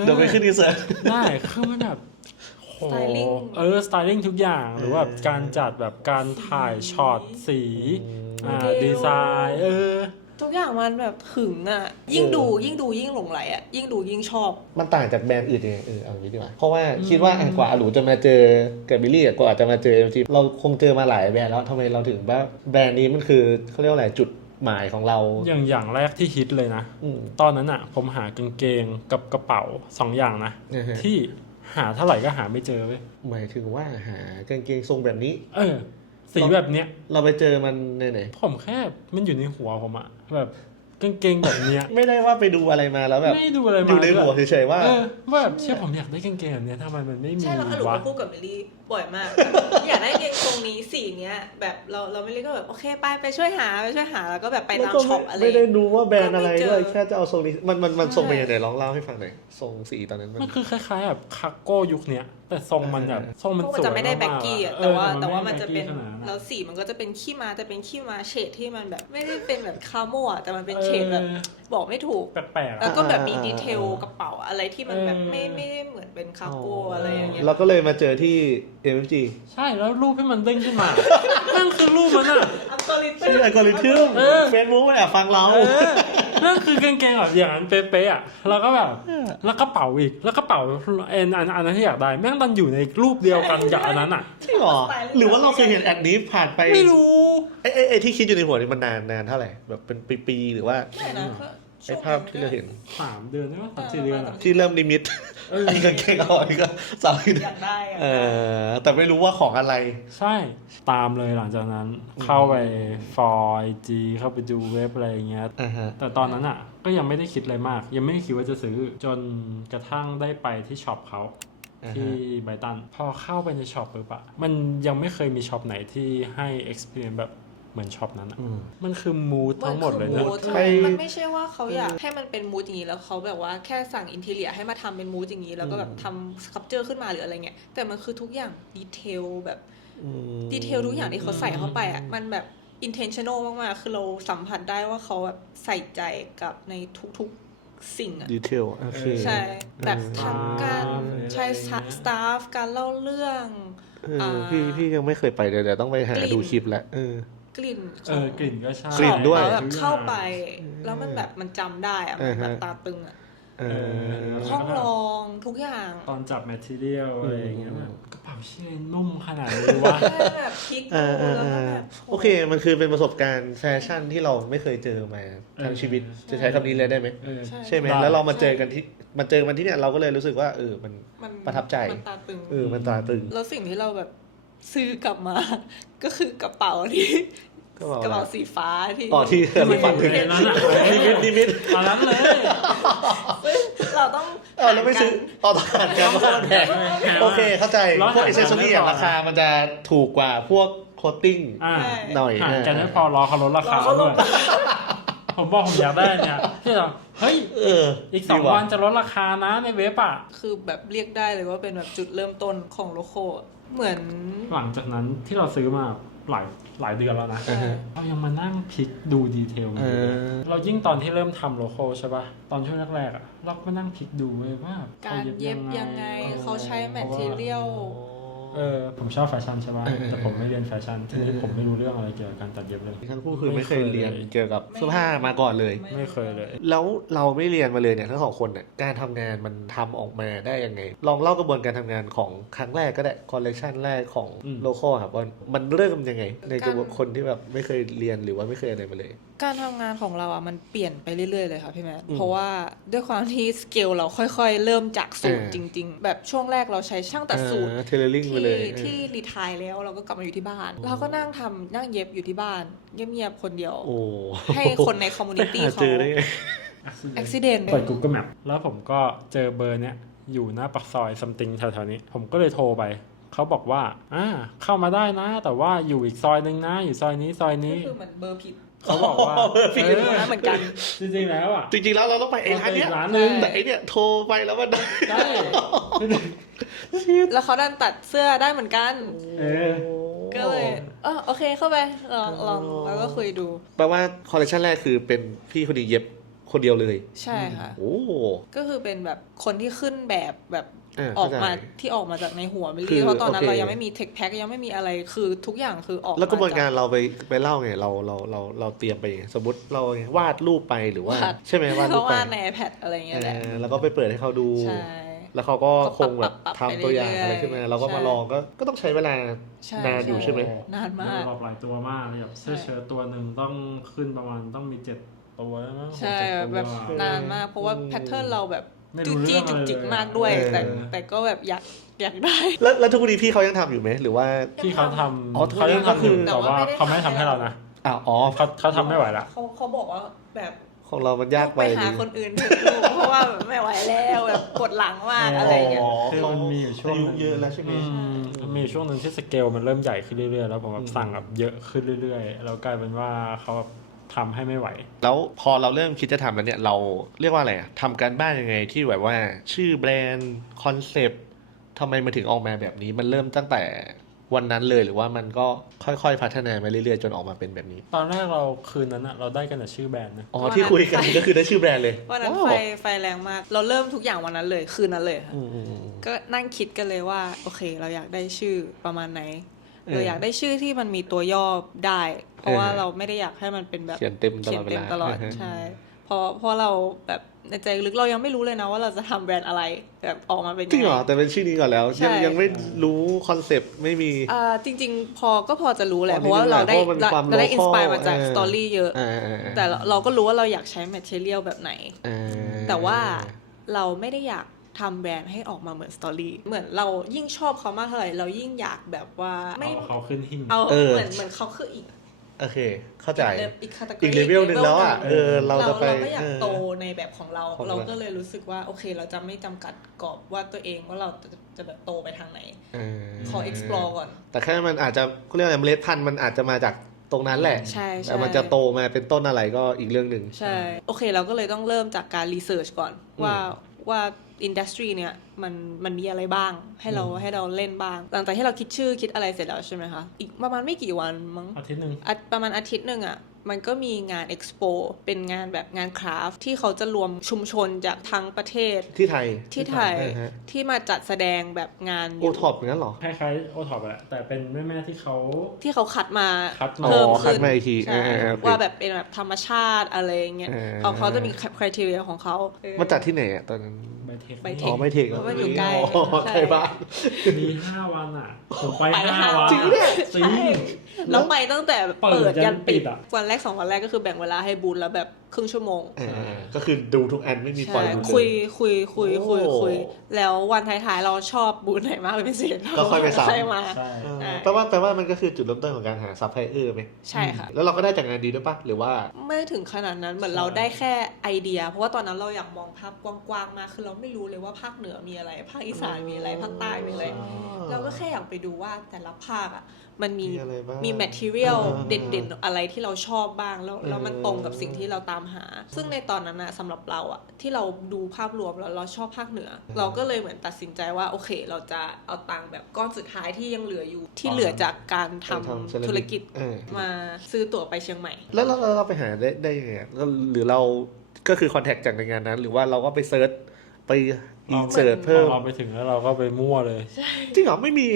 เดี๋ยวไปขึ้นอินเสิร์ตได้คือมันแบบโหสไตลิ่งทุกอย่างหรือว่าการจัดแบบการถ่ายช็อตสีดีไซน์ทุกอย่างมันแบบถึงอ่ะยิ่งดูยิ่งหลงไหลอ่ะยิ่งดูยิ่งชอบมันต่างจากแบรนด์อื่นยังไงเอาอย่างนี้ดีกว่าเพราะว่าคิดว่ากว่าอาหลูจะมาเจอกับบิลลี่กว่าจะมาเจอ MFG เราคงเจอมาหลายแบรนด์แล้วทำไมเราถึงว่าแบรนด์นี้มันคือเขาเรียกว่าอะไรจุดหมายของเราอย่างแรกที่ฮิตเลยนะตอนนั้นอ่ะผมหากางเกงกับกระเป๋า2อย่างนะที่หาเท่าไหร่ก็หาไม่เจอเว้ยหมายถึงว่าหากางเกงทรงแบบนี้สีแบบเนี้ยเราไปเจอมันไหนผมแค่มันอยู่ในหัวผมอะแบบกางเกงแบบเนี้ยไม่ได้ว่าไปดูอะไรมาแล้วแบบไม่ดูอะไรมาอยู่ในหัวเฉยๆว่าแบบเชื่อผมอยากได้กางเกงแบบเนี้ยทำไมมันไม่มีใช่แล้วอาหลูก็พูดกับมิลลี่ บ่อยมาก อยากได้กางเกงทรงนี้สีเนี้ยแบบเราไม่รู้ก็แบบโอเคไปช่วยหาแล้วก็แบบไปตามช็อปอะไร ไม่ได้ดูว่าแบรนด์อะไร ก็ไม่เจอ ด้วยแค่จะเอาทรงนี้มันทรงเป็น ใช่ ยังไงลองเล่าให้ฟังหน่อยทรงสีตอนนั้นมัน มันคือคล้ายๆแบบคาโก้ยุคเนี้ยแต่ทรงมันแบบทรงมัน พวก ส มัน วย จะไม่ได้แบ็กกี้อะแต่ว่ามันจะเป็น แล้ แล้ว วสีมันก็จะเป็นขี้ม้าแต่เป็นขี้ม้าเฉดที่มันแบบไม่ได้เป็นแบบคาโมอะแต่มันเป็นเฉดแบบบอกไม่ถูก แปลกๆ แล้ว อะ ก็แบบมีดีเทลกระเป๋าอะไรที่มันแบบไม่ได้เหมือนเป็นคาโก้อะไรอย่างเงี้ย เราก็เลยมาเจอที่ MFG ใช่แล้วรูปที่มันเด้งขึ้นมา นั่นคือรูปมันอ่ะ อัลกอริทึ ชื่อ ม อัลกอริทึม เออ เฟซบุ๊กมันแอบฟังเรา นั่นคือกางเกงแบบอย่างนั้นเป๊ะๆอ่ะแล้วก็แบบแล้วกระเป๋าอีกแล้วกระเป๋าอันนั้นที่อยากได้แม่งดันอยู่ในรูปเดียวกันกับอันนั้นอ่ะ จริงเหรอหรือว่าเราเคยเห็นแอดนี้ผ่านไป ไม่รู้ ไอ้ที่คิดอยู่ในหัวนี่มันนานเท่าไหร่แบบเป็นปีๆหรือว่า ไม่นะก็ ไอ้ภาพที่เราเห็น 3 เดือนใช่ไหม3-4 เดือนอะ ที่เริ่มลิมิตไอ้กางเกงเอาอีกก็สาว อยากได้อะ แต่ไม่รู้ว่าของอะไร ใช่ตามเลยหลังจากนั้นเข้าไปฟอร์ไอจีเข้าไปดูเว็บอะไรอย่างเงี้ย แต่ตอนนั้นอ่ะก็ยังไม่ได้คิดอะไรมาก ยังไม่ได้คิดว่าจะซื้อจนกระทั่งได้ไปที่ช็อปเขาที่ไบตันพอเข้าไปในช็อปปุ๊บอะมันยังไม่เคยมีช็อปไหนที่ให้ experience แบบเหมือนช็อปนั้นอะมันคือมูดทั้งหมดเลยนะ มันไม่ใช่ว่าเขาอยากให้มันเป็นมูดอย่างนี้แล้วเขาแบบว่าแค่สั่งอินทีเรียให้มาทำเป็นมูดอย่างนี้แล้วก็แบบทำสครับเจอร์ขึ้นมาหรืออะไรเงี้ยแต่มันคือทุกอย่างดีเทลแบบดีเทลทุกอย่างที่เขาใส่เข้าไปอ่ะมันแบบ intentional มากๆคือเราสัมผัสได้ว่าเขาแบบใส่ใจกับในทุกๆสิ่งอ่ะ ดีเทลโอเค ใช่แบบทั้งการใช้สตาฟการเล่าเรื่อง พี่ยังไม่เคยไปเดี๋ยวต้องไปหาดูคลิปแล้วกลิ่น กลิ่นก็ใช่ กลิ่นด้วย แล้วแบบเข้าไปแล้วมันแบบมันจำได้อะมันแบบตาตึงอะห้องรองทุกอย่าง ตอนจับแมททีเรียลอะไรอย่างเงี้ยแบบกระเป๋าเช่นุ่มขนาดนี้วะ แค่แบบพลิกดูแล้วก็แบบ โอเค มันคือเป็นประสบการณ์แฟชั่นที่เราไม่เคยเจอมาทั้งชีวิตจะใช้คำนี้เลยได้ไหมใช่ไหมแล้วเรามาเจอมันที่เนี่ยเราก็เลยรู้สึกว่ามันประทับใจ มันตาตึง มันตาตึง แล้วสิ่งที่เราแบบซื้อกลับมา ก็คือกระเป๋าที่กระเป๋าสีฟ้าที่ ต่อที่เราฝันถึง นั้นอ่ะ นิมิต ตอนนั้นเลย เราต้อง เราไม่ซื้อต่อกันกันเพราะมันแพงโอเคเข้าใจพวกอิเซสซอรี่ราคามันจะถูกกว่าพวกโคตติ้งหน่อย ห่างกันไม่พอรอเขาลดราคาด้วยผมบอกผมอยากได้เนี่ยที่เราเฮ้ยอีก2 วันจะลดราคานะในเว็บอ่ะ คือแบบเรียกได้เลยว่าเป็นแบบจุดเริ่มต้นของโลโก้เหมือน หลังจากนั้นที่เราซื้อมาหลายเดือนแล้วนะเรายังมานั่งพลิกดูดีเทลกันอยู่เรายิ่งตอนที่เริ่มทำโลโก้ใช่ป่ะตอนช่วงแรกๆอ่ะเราก็มานั่งพลิกดูเลยว่า การเย็บยังไงเขาใช้แมทเทียล ผมชอบแฟชั่นใช่ป่ะแต่ผมไม่เรียนแฟชั่นทีนี้ผมไม่รู้เรื่องอะไรเกี่ยวกับการตัดเย็บเลย ทั้งคู่คือไม่เคยเรียนเกี่ยวกับเสื้อผ้ามาก่อนเลย ไม่เคยเลย แล้วเราไม่เรียนมาเลยเนี่ยทั้งสองคนเนี่ยการทำงานมันทำออกมาได้ยังไง ลองเล่ากระบวนการทำงานของครั้งแรกก็ได้คอลเลคชันแรกของโลโก้ครับว่ามันเริ่มยังไง ในกระบวนคนที่แบบไม่เคยเรียนหรือว่าไม่เคยอะไรมาเลย การทำงานของเราอ่ะมันเปลี่ยนไปเรื่อยๆเลยค่ะพี่แมทเพราะว่าด้วยความที่สเกลเราค่อยๆ เริ่มจากศูนย์จริง ๆ แบบช่วงแรกเราใช้ช่างตัดสูตร เทเลอร์ลิงไปเลย ที่รีไทร์แล้วเราก็กลับมาอยู่ที่บ้านเราก็นั่งเย็บอยู่ที่บ้านเงียบๆคนเดียว โอ้ ให้คนในคอมมูนิตี้ เจ เขา อได้ไง อุบิเหตุ เปิด Google Map แล้วผมก็เจอเบอร์เนี้ยอยู่หน้าปากซอยซัมติงแถวๆนี้ผมก็เลยโทรไปเขาบอกว่าเข้ามาได้นะแต่ว่าอยู่อีกซอยนึงนะอยู่ซอยนี้ซอยนี้ ก็คือเหมือนเบอร์ผิด เขาบอกว่า เหมือนกัน จริงๆแล้วอ่ะ จริงๆแล้วเราต้องไปร้านเนี้ย ร้านนึง แต่ไอเนี่ยโทรไปแล้วมันได้ ใช่ แล้วเขาดันตัดเสื้อได้เหมือนกัน ก็เลยโอเคเข้าไปลองแล้วก็คุยดู แปลว่าคอลเลคชันแรกคือเป็นพี่คนนี้เย็บคนเดียวเลย ใช่ค่ะ โอ้ ก็คือเป็นแบบคนที่ขึ้นแบบออกมาที่ออกมาจากในหัวมิล คือ ลี่เพราะตอนนั้น โอเค เรายังไม่มีเทคแพ็กยังไม่มีอะไรคือทุกอย่างคือออก แล้วกระบวนการ ม เราไปเล่าไงเราเตรียมไปไงสมมติเราวาดรูปไปหรือว่า วาด ใช่ไหมวาด เพ รูป ราะ ไป ว่าใน iPad อะไรเงี้ยแหละ แล้วก็ไปเปิดให้เขาดู ใช่ แล้วเขาก็คงแบบ ปรับ ทำตัวอย่าง ไปเรื่อยๆ อะไรขึ้นมาเราก็มา ใช่ ลองก็ต้องใช้เวลา ใช่ นานอยู่ใช่ไหม นานมาก หลอกหลายตัวมากเลยแบบเสื้อเชิ้ตตัวหนึ่งต้องขึ้นประมาณต้องมี7 ตัวแล้วมั้ง ใช่ 6-7 แบบ ตัวน านมากเพราะว่าแพทเทิร์นเราแบบ ไม่รู้ จุกจี้ เรื่อง จุกจิก อะไรเลย มากด้วย แต่ก็แบบอยากได้ แล้วทุกวันนี้พี่เขายังทำอยู่ไหมหรือว่า ที่เขาท อ๋อ ำเขายังทำอยู่ แต่ แต่ ว่า ว่า ไม่ได้ เขาไม่ทำให้เรานะ อ๋อ เขาทำไม่ไหวละ เขาบอกว่าแบบ ข ของเรามันยากไป ไปหาคนอื่นเถอะลูกเพราะว่าแบบไม่ไหวแล้วแบบปวดหลังมากอะไรอย่างเงี้ย คือมันมีอยู่ช่วง อายุเยอะแล้วใช่ไหม มันมีอยู่ช่วงหนึ่งที่สเกลมันเริ่มใหญ่ขึ้นเรื่อยๆแล้วผมแบบสั่งแบบเยอะขึ้นเรื่อยๆแล้วกลายเป็นว่าเขาแบบทำให้ไม่ไหว แล้วพอเราเริ่มคิดจะทำแล้วเนี่ยเราเรียกว่าอะไรอะทำการบ้านยังไงที่แบบว่าชื่อแบรนด์คอนเซปต์ทำไมมันถึงออกมาแบบนี้มันเริ่มตั้งแต่วันนั้นเลยหรือว่ามันก็ค่อยๆพัฒนามาเรื่อยๆจนออกมาเป็นแบบนี้ ตอนแรกเราคืนนั้นอะเราได้กันแต่ชื่อแบรนด์นะ อ๋อที่คุยกันก็คือได้ชื่อแบรนด์เลย วันนั้น ว้าว ไฟแรงมาก เราเริ่มทุกอย่างวันนั้นเลยคืนนั้นเลยค่ะ อืม ก็นั่งคิดกันเลยว่าโอเคเราอยากได้ชื่อประมาณไหน เออ เราอยากได้ชื่อที่มันมีตัวย่อได้ เพราะว่า เออ เราไม่ได้อยากให้มันเป็นแบบ เขียนเต็มตลอดเวลา เขียนเต็มตลอด อือฮะ ใช่เพราะเราแบบในใจลึกเรายังไม่รู้เลยนะว่าเราจะทำแบรนด์อะไรแบบออกมาเป็น จริงเหรอ ไง แต่เป็นชื่อนี้ก่อนแล้ว ใช่ ยังไม่รู้คอนเซปต์ไม่มี จริงๆพอจะรู้แหละ พอ เพราะว่าเราได้ เพราะมันความ เราได้ local อินสปายมาจาก เออ สตอรี่เยอะ แต่เราก็รู้ว่าเราอยากใช้แมทเทียลแบบไหน แต่ว่าเราไม่ได้อยากทำแบรนด์ให้ออกมาเหมือนสตอรี่เหมือนเรายิ่งชอบเขามากเท่าไหร่เรายิ่งอยากแบบว่าไม่ เอาเขาขึ้นหิ้ง เอา เออ เหมือนเขาคืออีก โอเค เข้าใจ อีก category อีกเลเวลหนึ่งแล้วอ่ะเราจะไป เราก็อยากโตในแบบของเรา ของเรา เราก็เลยรู้สึกว่าโอเคเราจะไม่จำกัดกรอบว่าตัวเองว่าเราจะแบบโตไปทางไหน ขอ explore ก่อน แต่แค่มันอาจจะเขาเรียกอะไรเมล็ดพันธุ์มันอาจจะมาจากตรงนั้นแหละ ใช่ แต่มันจะโตมาเป็นต้นอะไรก็อีกเรื่องหนึ่ง ใช่โอเคเราก็เลยต้องเริ่มจากการรีเสิร์ชก่อนว่าอินดัสทรีเนี่ยมันมีอะไรบ้างให้เราเล่นบ้าง หลังจากที่เราคิดชื่อคิดอะไรเสร็จแล้วใช่ไหมคะอีกประมาณไม่กี่วันมั้ง อาทิตย์หนึ่ง ประมาณอาทิตย์หนึ่งอ่ะมันก็มีงานเอ็กซ์โปเป็นงานแบบงานคราฟที่เขาจะรวมชุมชนจากทั้งประเทศ ที่ไทย ที่มาจัดแสดงแบบงาน โอท็อปอย่างนั้นเหรอ คล้ายๆโอท็อปแหละแต่เป็นแม่ๆที่เขา ที่เขาคัดมา คัดมา เพิ่ม คั ขึ้ ด น มาอีกที ใช่ โอเค ว่าแบบเป็นแบบธรรมชาติอะไรอย่างเงี้ยเขาจะมีคุณทีเรียของเขาเออ มาจัดที่ไหนอ่ะตอนนั้น ใบเทค ใบเท อ๋อไม่เทค เพราะมันอยู่ใกล้ ใกล้บ้าน มี5 วันอ่ะผมไป ไป 5 วัน จริงปะเนี่ย จริง แล้วไปตั้งแต่ เปิ เปิ ด ด ยั ยั น น ปิ ปิ ด ด อะ วันแรก2 วันแรกก็คือแบ่งเวลาให้บูธแล้วแบบครึ่งชั่วโมง ก็คือดูทุกอันไม่มีปล่อย ใช่ มือ คุย เลย คุยแล้ววันท้ายๆเราชอบบูธไหนมากเป็นพิเศษ ก็ค่อยไปซ้ำ ค่อยมา ใช่ แปลว่ามันก็คือจุดเริ่มต้นของการหาซัพพลายเออร์ไหม ใช่ค่ะ แล้วเราก็ได้จากงานดีด้วยปะหรือว่า ไม่ถึงขนาดนั้นเหมือนเราได้แค่ไอเดีย เพราะว่าตอนนั้นเราอยากมองภาพกว้างๆมากคือเราไม่รู้เลยว่าภาคเหนือมีอะไร ภาคอีสานมีอะไรภาคใต้มีอะไร เราก็แค่อยากไปดูว่าแต่ละภาคอ่ะมันมี มีอะไรบ้าง มีแมทเทียล อ่า เด่นๆอะไรที่เราชอบบ้างแล้วมันตรงกับสิ่งที่เราตามหา ซึ่งในตอนนั้นนะสำหรับเราอ่ะที่เราดูภาพรวมแล้วเราชอบภาคเหนือ เราก็เลยเหมือนตัดสินใจว่าโอเค เราจะเอาตังค์แบบก้อนสุดท้ายที่ยังเหลืออยู่ที่เหลือจากการทำธุรกิจ มาซื้อตั๋วไปเชียงใหม่ แล้วเราไปหาได้ยังไงอะหรือเราก็คือคอนแทคจากในงานนั้น หรือว่าเราก็ไปเซิร์ชไปอินเสิร์ชเพิ่ม เราไปถึงแล้วเราก็ไปมั่วเลย จริงเหรอไม่มี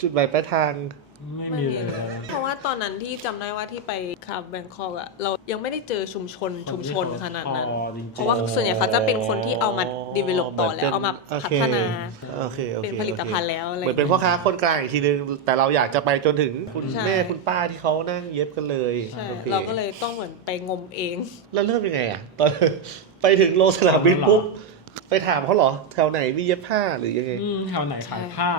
จุดหมายปลายทาง ไม่มีเลยนะ เพราะว่าตอนนั้นที่จำได้ว่าที่ไปคาบแบงคอกอะเรายังไม่ได้เจอชุมชนขนาดนั้น เพราะว่าส่วนใหญ่เขาจะเป็นคนที่เอามา develop ต่อแล้วเอามาพัฒนา โอเค เป็นผลิตภัณฑ์แล้วอะไร เหมือนเป็นพ่อค้าคนกลางอีกทีนึง แต่เราอยากจะไปจนถึงคุณ ใช่ แม่คุณป้าที่เขานั่งเย็บกันเลย ใช่ โอค เราก็เลยต้องเหมือนไปงมเอง แล้วเริ่มยังไงอ่ะ ตอน ไปถึงโรงสนามบินปุ๊บไปถามเขาเหรอ แถวไหนมีเย็บผ้าหรือยังไง แถวไหนขายผ้า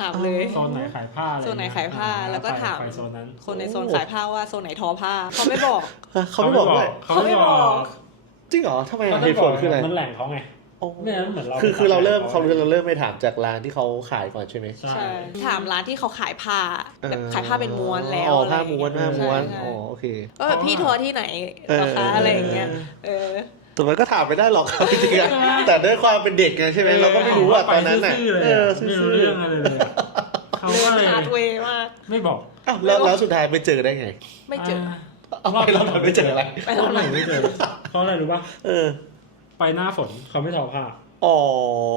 ถามเลย โซนไหนขายผ้าอะไร โซนไหนขายผ้าแล้วก็ถาม ไปโซนนั้น คนในโซนขายผ้าว่าโซนไหนทอผ้าเขาไม่บอก เขาไม่บอกด้วย เขาไม่บอก จริงเหรอทำไม เขา เห ไม่ ตุ บ ผ อก ลคืออะไร มันแหล่งเขาไง ไม่งั้นเหมือนเรา คือเราเริ่มไปถามจากร้านที่เขาขายก่อนใช่ไหม ใช่ ใช่ถามร้านที่เขาขายผ้าแบบ เออ ขายผ้าเป็นม้วนแล้ว อ๋อ อะไร ผ้า อย่ง ม้วน เงี้ย ผ้าม้วน ใช่ อ๋อโอเค ก็แบบพี่ทัวร์ที่ไหนนะคะอะไรอย่างเงี้ยเออ แต่มันก็ถามไม่ได้หรอกครับจริงๆแต่ด้วยความเป็นเด็กไงใช่ไหมเราก็ไม่รู้อะตอนนั้นน่ะ ไม่รู้เรื่องอะไรเลยอะเขา เดิ ก็ น เลย ฮาร์ดเวย์มาก ไม่บอก อ้าวแล้วสุดท้ายไปเจอได้ไง ไม่เจอ เอาไปแล้วไม่เจออะไร ไปแล้ว ไหนไม่เจอเพราะอะไรรู้ป่ะ เออ ไปหน้าฝนเขาไม่ทอผ้า อ๋อ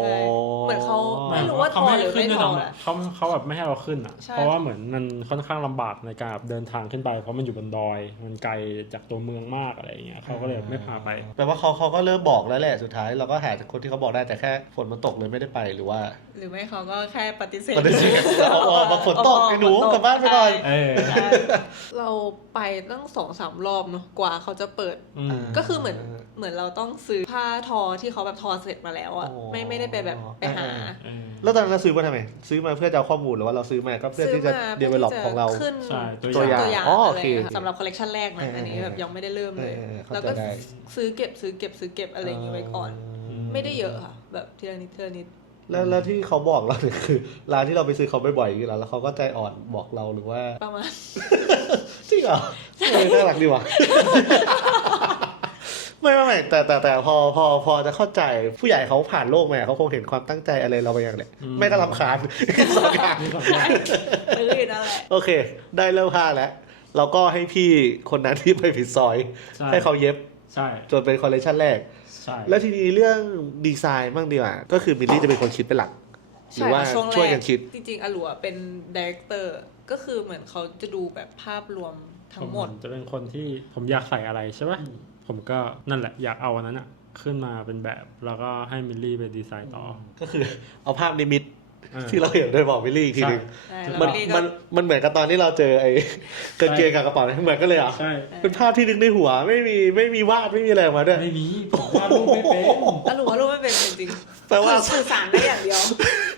ใช่เหมือนเขาไม่รู้ว่าท เขา อ ไม่ หรือ ขึ้น ไม่ ด้วย ทอ ซ้ำ แห อะ ละ เขาแบบไม่ให้เราขึ้นอ่ะ ใช่ เพราะว่าเหมือนมันค่อนข้างลำบากในการเดินทางขึ้นไป เพราะมันอยู่บนดอย มันไกลจากตัวเมืองมากอะไรอย่างเงี้ยเขาก็เลยไม่พาไป แปลว่าเขาก็เริ่มบอกแล้วแหละสุดท้ายเราก็หาคนที่เขาบอกได้แต่แค่ฝนมันตกเลยไม่ได้ไปหรือว่า หรือไม่เขาก็แค่ปฏิเสธ ปฏิเสธบอกฝนตกไอ้หนูกลับบ้านไปก่อน เออ ใช่เราไปตั้ง2-3 รอบเนาะกว่าเขาจะเปิด อืม ก็คือเหมือนเราต้องซื้อผ้าทอที่เขาแบบทอเสร็จมาแล้ว อ่ะ อ๋อ ไม่ได้ไปแบบไปหา เออ แล้วตอนนั้นเราซื้อมาทำไมซื้อมาเพื่อจะเอาข้อมูลหรือว่าเราซื้อมาก็เพื่อที่จะ develop ของเรา ขึ้น ใช่ ตัวอย่าง อ๋อโอ อะไร เค สำหรับคอลเลกชันแรกนะอันนี้แบบยังไม่ได้เริ่มเลย เข้าใจ แล้วก็ ได้ ซื้อเก็บอะไรอย่างงี้ไว้ก่อน ไม่ได้เยอะค่ะ แบบทีละนิด แล้วที่เขาบอกเราเนี่ยคือร้านที่เราไปซื้อเขาบ่อยๆอยู่แล้วเขาก็ใจอ่อนบอกเราหรือว่า ประมาณ จริงเหรอน่ารักดีว่ะ ไม่แต่พอจะเข้าใจผู้ใหญ่เขาผ่านโลกมาเขาคงเห็นความตั้งใจอะไรเราไปอย่างแหละไม่ก็รำคาญ สองอย่าง นี่ก่อน นั่นแหละ โอเค ได้เริ่มผ้าแล้วเราก็ให้พี่คนนั้นที่ไปผิดซอย ใช่ ให้เขาเย็บ ใช่ จนเป็นคอลเลคชันแรก ใช่ แล้วทีนี้เรื่องดีไซน์บ้างดีกว่าก็คือมิลลี่จะเป็นคนคิดเป็นหลัก หรือว่า ช่วงแร ช่วยกันคิด จริงๆอลัวเป็นดีเรคเตอร์ก็คือเหมือนเขาจะดูแบบภาพรวมทั้งหมด ผจะเป็นคนที่ผมอยากใส่อะไรใช่ป่ะผมก็นั่นแหละอยากเอาอันนั้นอะขึ้นมาเป็นแบบแล้วก็ให้มิลลี่ไปดีไซน์ต่อ ก็คือเอาภาพนิมิต อ่า ที่เราเห็นโดยบอกมิลลี่อีกทีหนึง ใช่ มัน แล้วนี่ก็ มันเหมือนกับตอนที่เราเจอไอ้กางเกงกับกระเป๋าเนี่ยเหมือนกันเลยเหรอ ใช่ เป็นภาพที่นึกในหัวไม่มีวาดไม่มีอะไรออกมาด้วย ไม่มีผมวาดรูปไม่เป็น อลัวไม่เป็นจริงๆ แปลว่า คือสื่อสารได้อย่างเดียว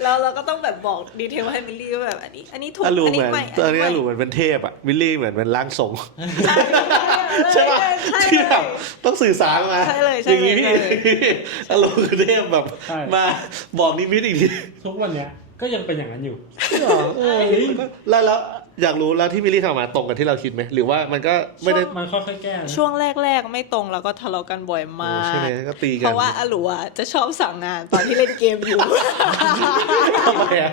แล้วเราก็ต้องแบบบอกดีเทลให้มิลลี่ว่าแบบอันนี้ถูก อารู อัน เห นี้ มือน ไม่ ตอนนี้ ไม่ อารูเหมือนเป็นเทพอะมิลลี่เหมือนเป็นร่างทรง ใช่ ใช่ป่ะ ใช่ ที่แบบต้องสื่อสารมา ใช่เลย อ ใช่ ย่าง เล นี้ ย อารูคือเทพแบบ ใช่ มาบอกนิมิตอีกที ทุกวันเนี้ยก็ยังเป็นอย่างนั้นอยู่ แล้วอยากรู้แล้วที่มิลลี่ทำมาตรงกับที่เราคิดไหมหรือว่ามันก็ไม่ได้ มันค่อยๆแก้นะ ช่วงแรกๆไม่ตรงแล้วก็ทะเลาะกันบ่อยมา ใช่ไหม ก ก็ตีกัน เพราะว่าอลัวจะชอบสั่งงานตอนที่เล่นเกมอยู่ ทำไมอะ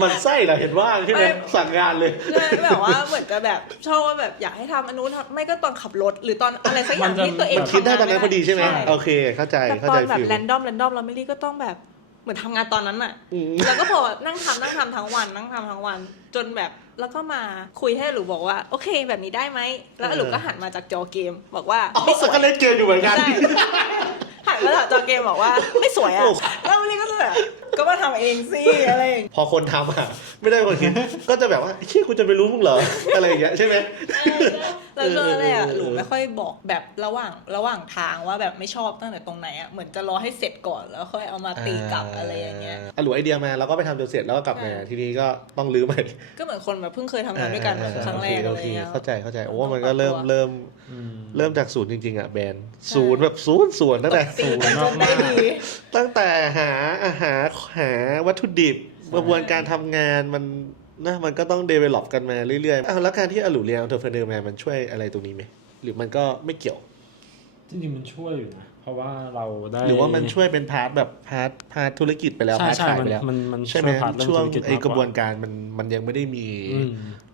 มันไส้เหรอเห็นว่างใช่ไหม ไม่ สั่งงานเลย เลยแบบว่าเหมือนจะแบบชอบว่าแบบอยากให้ทำอันนู้นไม่ก็ตอนขับรถหรือตอนอะไรสักอย่างที่ตัวเอง มันคิดได้ตอนนั้นพอดีใช่ไหม ใช่ โอเคเข้าใจ แต่ เข้า ตอ ใจ นแบบ ฟิล แรนดอมแล้วมิลลี่ก็ต้องแบบเหมือนทำงานตอนนั้นอะ อืม แล้วก็พอนั่งทำทั้งวันจนแบบแล้วก็มาคุยให้หลูบอกว่าโอเคแบบนี้ได้ไหมแล้วหลูก็หันมาจากจอเกมบอกว่าไม่สวย ก็เล่นเกมอยู่เหมือนกัน ใช่หันมาจากจอเกมบอกว่าไม่สวยอะแล้วมิลลี่ก็จะแบบก็มาทำเองสิอะไรอย่างเงี้ย พอคนทำอ่ะไม่ได้คนคิด ก็จะแบบว่าเชี่ยคุณจะไปรู้มึงเหรอ อะไรอย่างเงี้ยใช่ไหม แล้วก็อะไรอะหลูไม่ค่อยบอกแบบระหว่างทางว่าแบบไม่ชอบตั้งแต่ตรงไหนอะเหมือนจะรอให้เสร็จก่อนแล้วค่อยเอามาตีกลับอะไรอย่างเงี้ย หลุไอเดียมาแล้วก็ไปทำจนเสร็จแล้วก็กลับมาทีนี้ก็ต้องรื้อใหม่ ก็เหมือนคนแบบเพิ่งเคยทำงานด้วยกันครั้งแรกอะไรอย่างเงี้ย เข้าใจโอ้มันก็เริ่มจากศูนย์จริงๆอ่ะแบรนด์ ใช่ ศูนย์แบบศูนย์ตั้งแต่ ตีกันจนได้ดี ตั้งแต่หาอาหารหาวัตถุดิบกระบวนการทำงานมันก็ต้อง develop กันมาเรื่อยๆแล้วการที่อลูเรียน entrepreneur มามันช่วยอะไรตรงนี้ไหมหรือมันก็ไม่เกี่ยว จริงๆมันช่วยอยู่นะเพราะว่าเราได้ หรือว่ามันช่วยเป็นพาร์ทแบบพาร์ทธุรกิจไปแล้ว ใช่ พาร์ท ใช่ ขายไปแล้ว มัน ใช่ไหม ช่วยพาร์ทเรื่อง ช่วง ธุรกิจ ไอ้ มาก กระบวน ว่า การมันยังไม่ได้มี อืม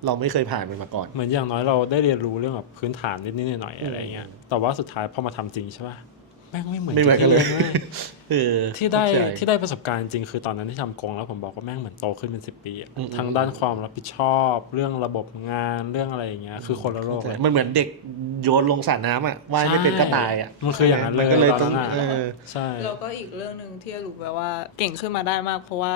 เราไม่เคยผ่านมันมาก่อน เหมือนอย่างน้อยเราได้เรียนรู้เรื่องแบบพื้นฐานนิดๆหน่อยๆอะไรเงี้ยแต่ว่าสุดท้ายพอมาทำจริงใช่ป่ะแม่งไม่เหมือน ไม่เหมือนกันเลย ที่รีว้ ที่ได้ เข้าใจ ที่ได้ประสบการณ์จริงคือตอนนั้นที่ทำกงแล้วผมบอกว่าแม่งเหมือนโตขึ้นเป็น10 ปีอะ อืม ทั้งด้านความรับผิดชอบเรื่องระบบงานเรื่องอะไรอย่างเงี้ยคือคนละโลกเลย มันเหมือนเด็กโยนลงสระน้ำอ่ะว่ายไม่เป็นก็ตายอ่ะ มันคืออย่างนั้นเลย มัก็เลย ต ต้ อ อน ง นั้นอะใช่ แล้วก็อีกเรื่องหนึ่งที่อลูแบบว่าเก่งขึ้นมาได้มาก เพราะว่า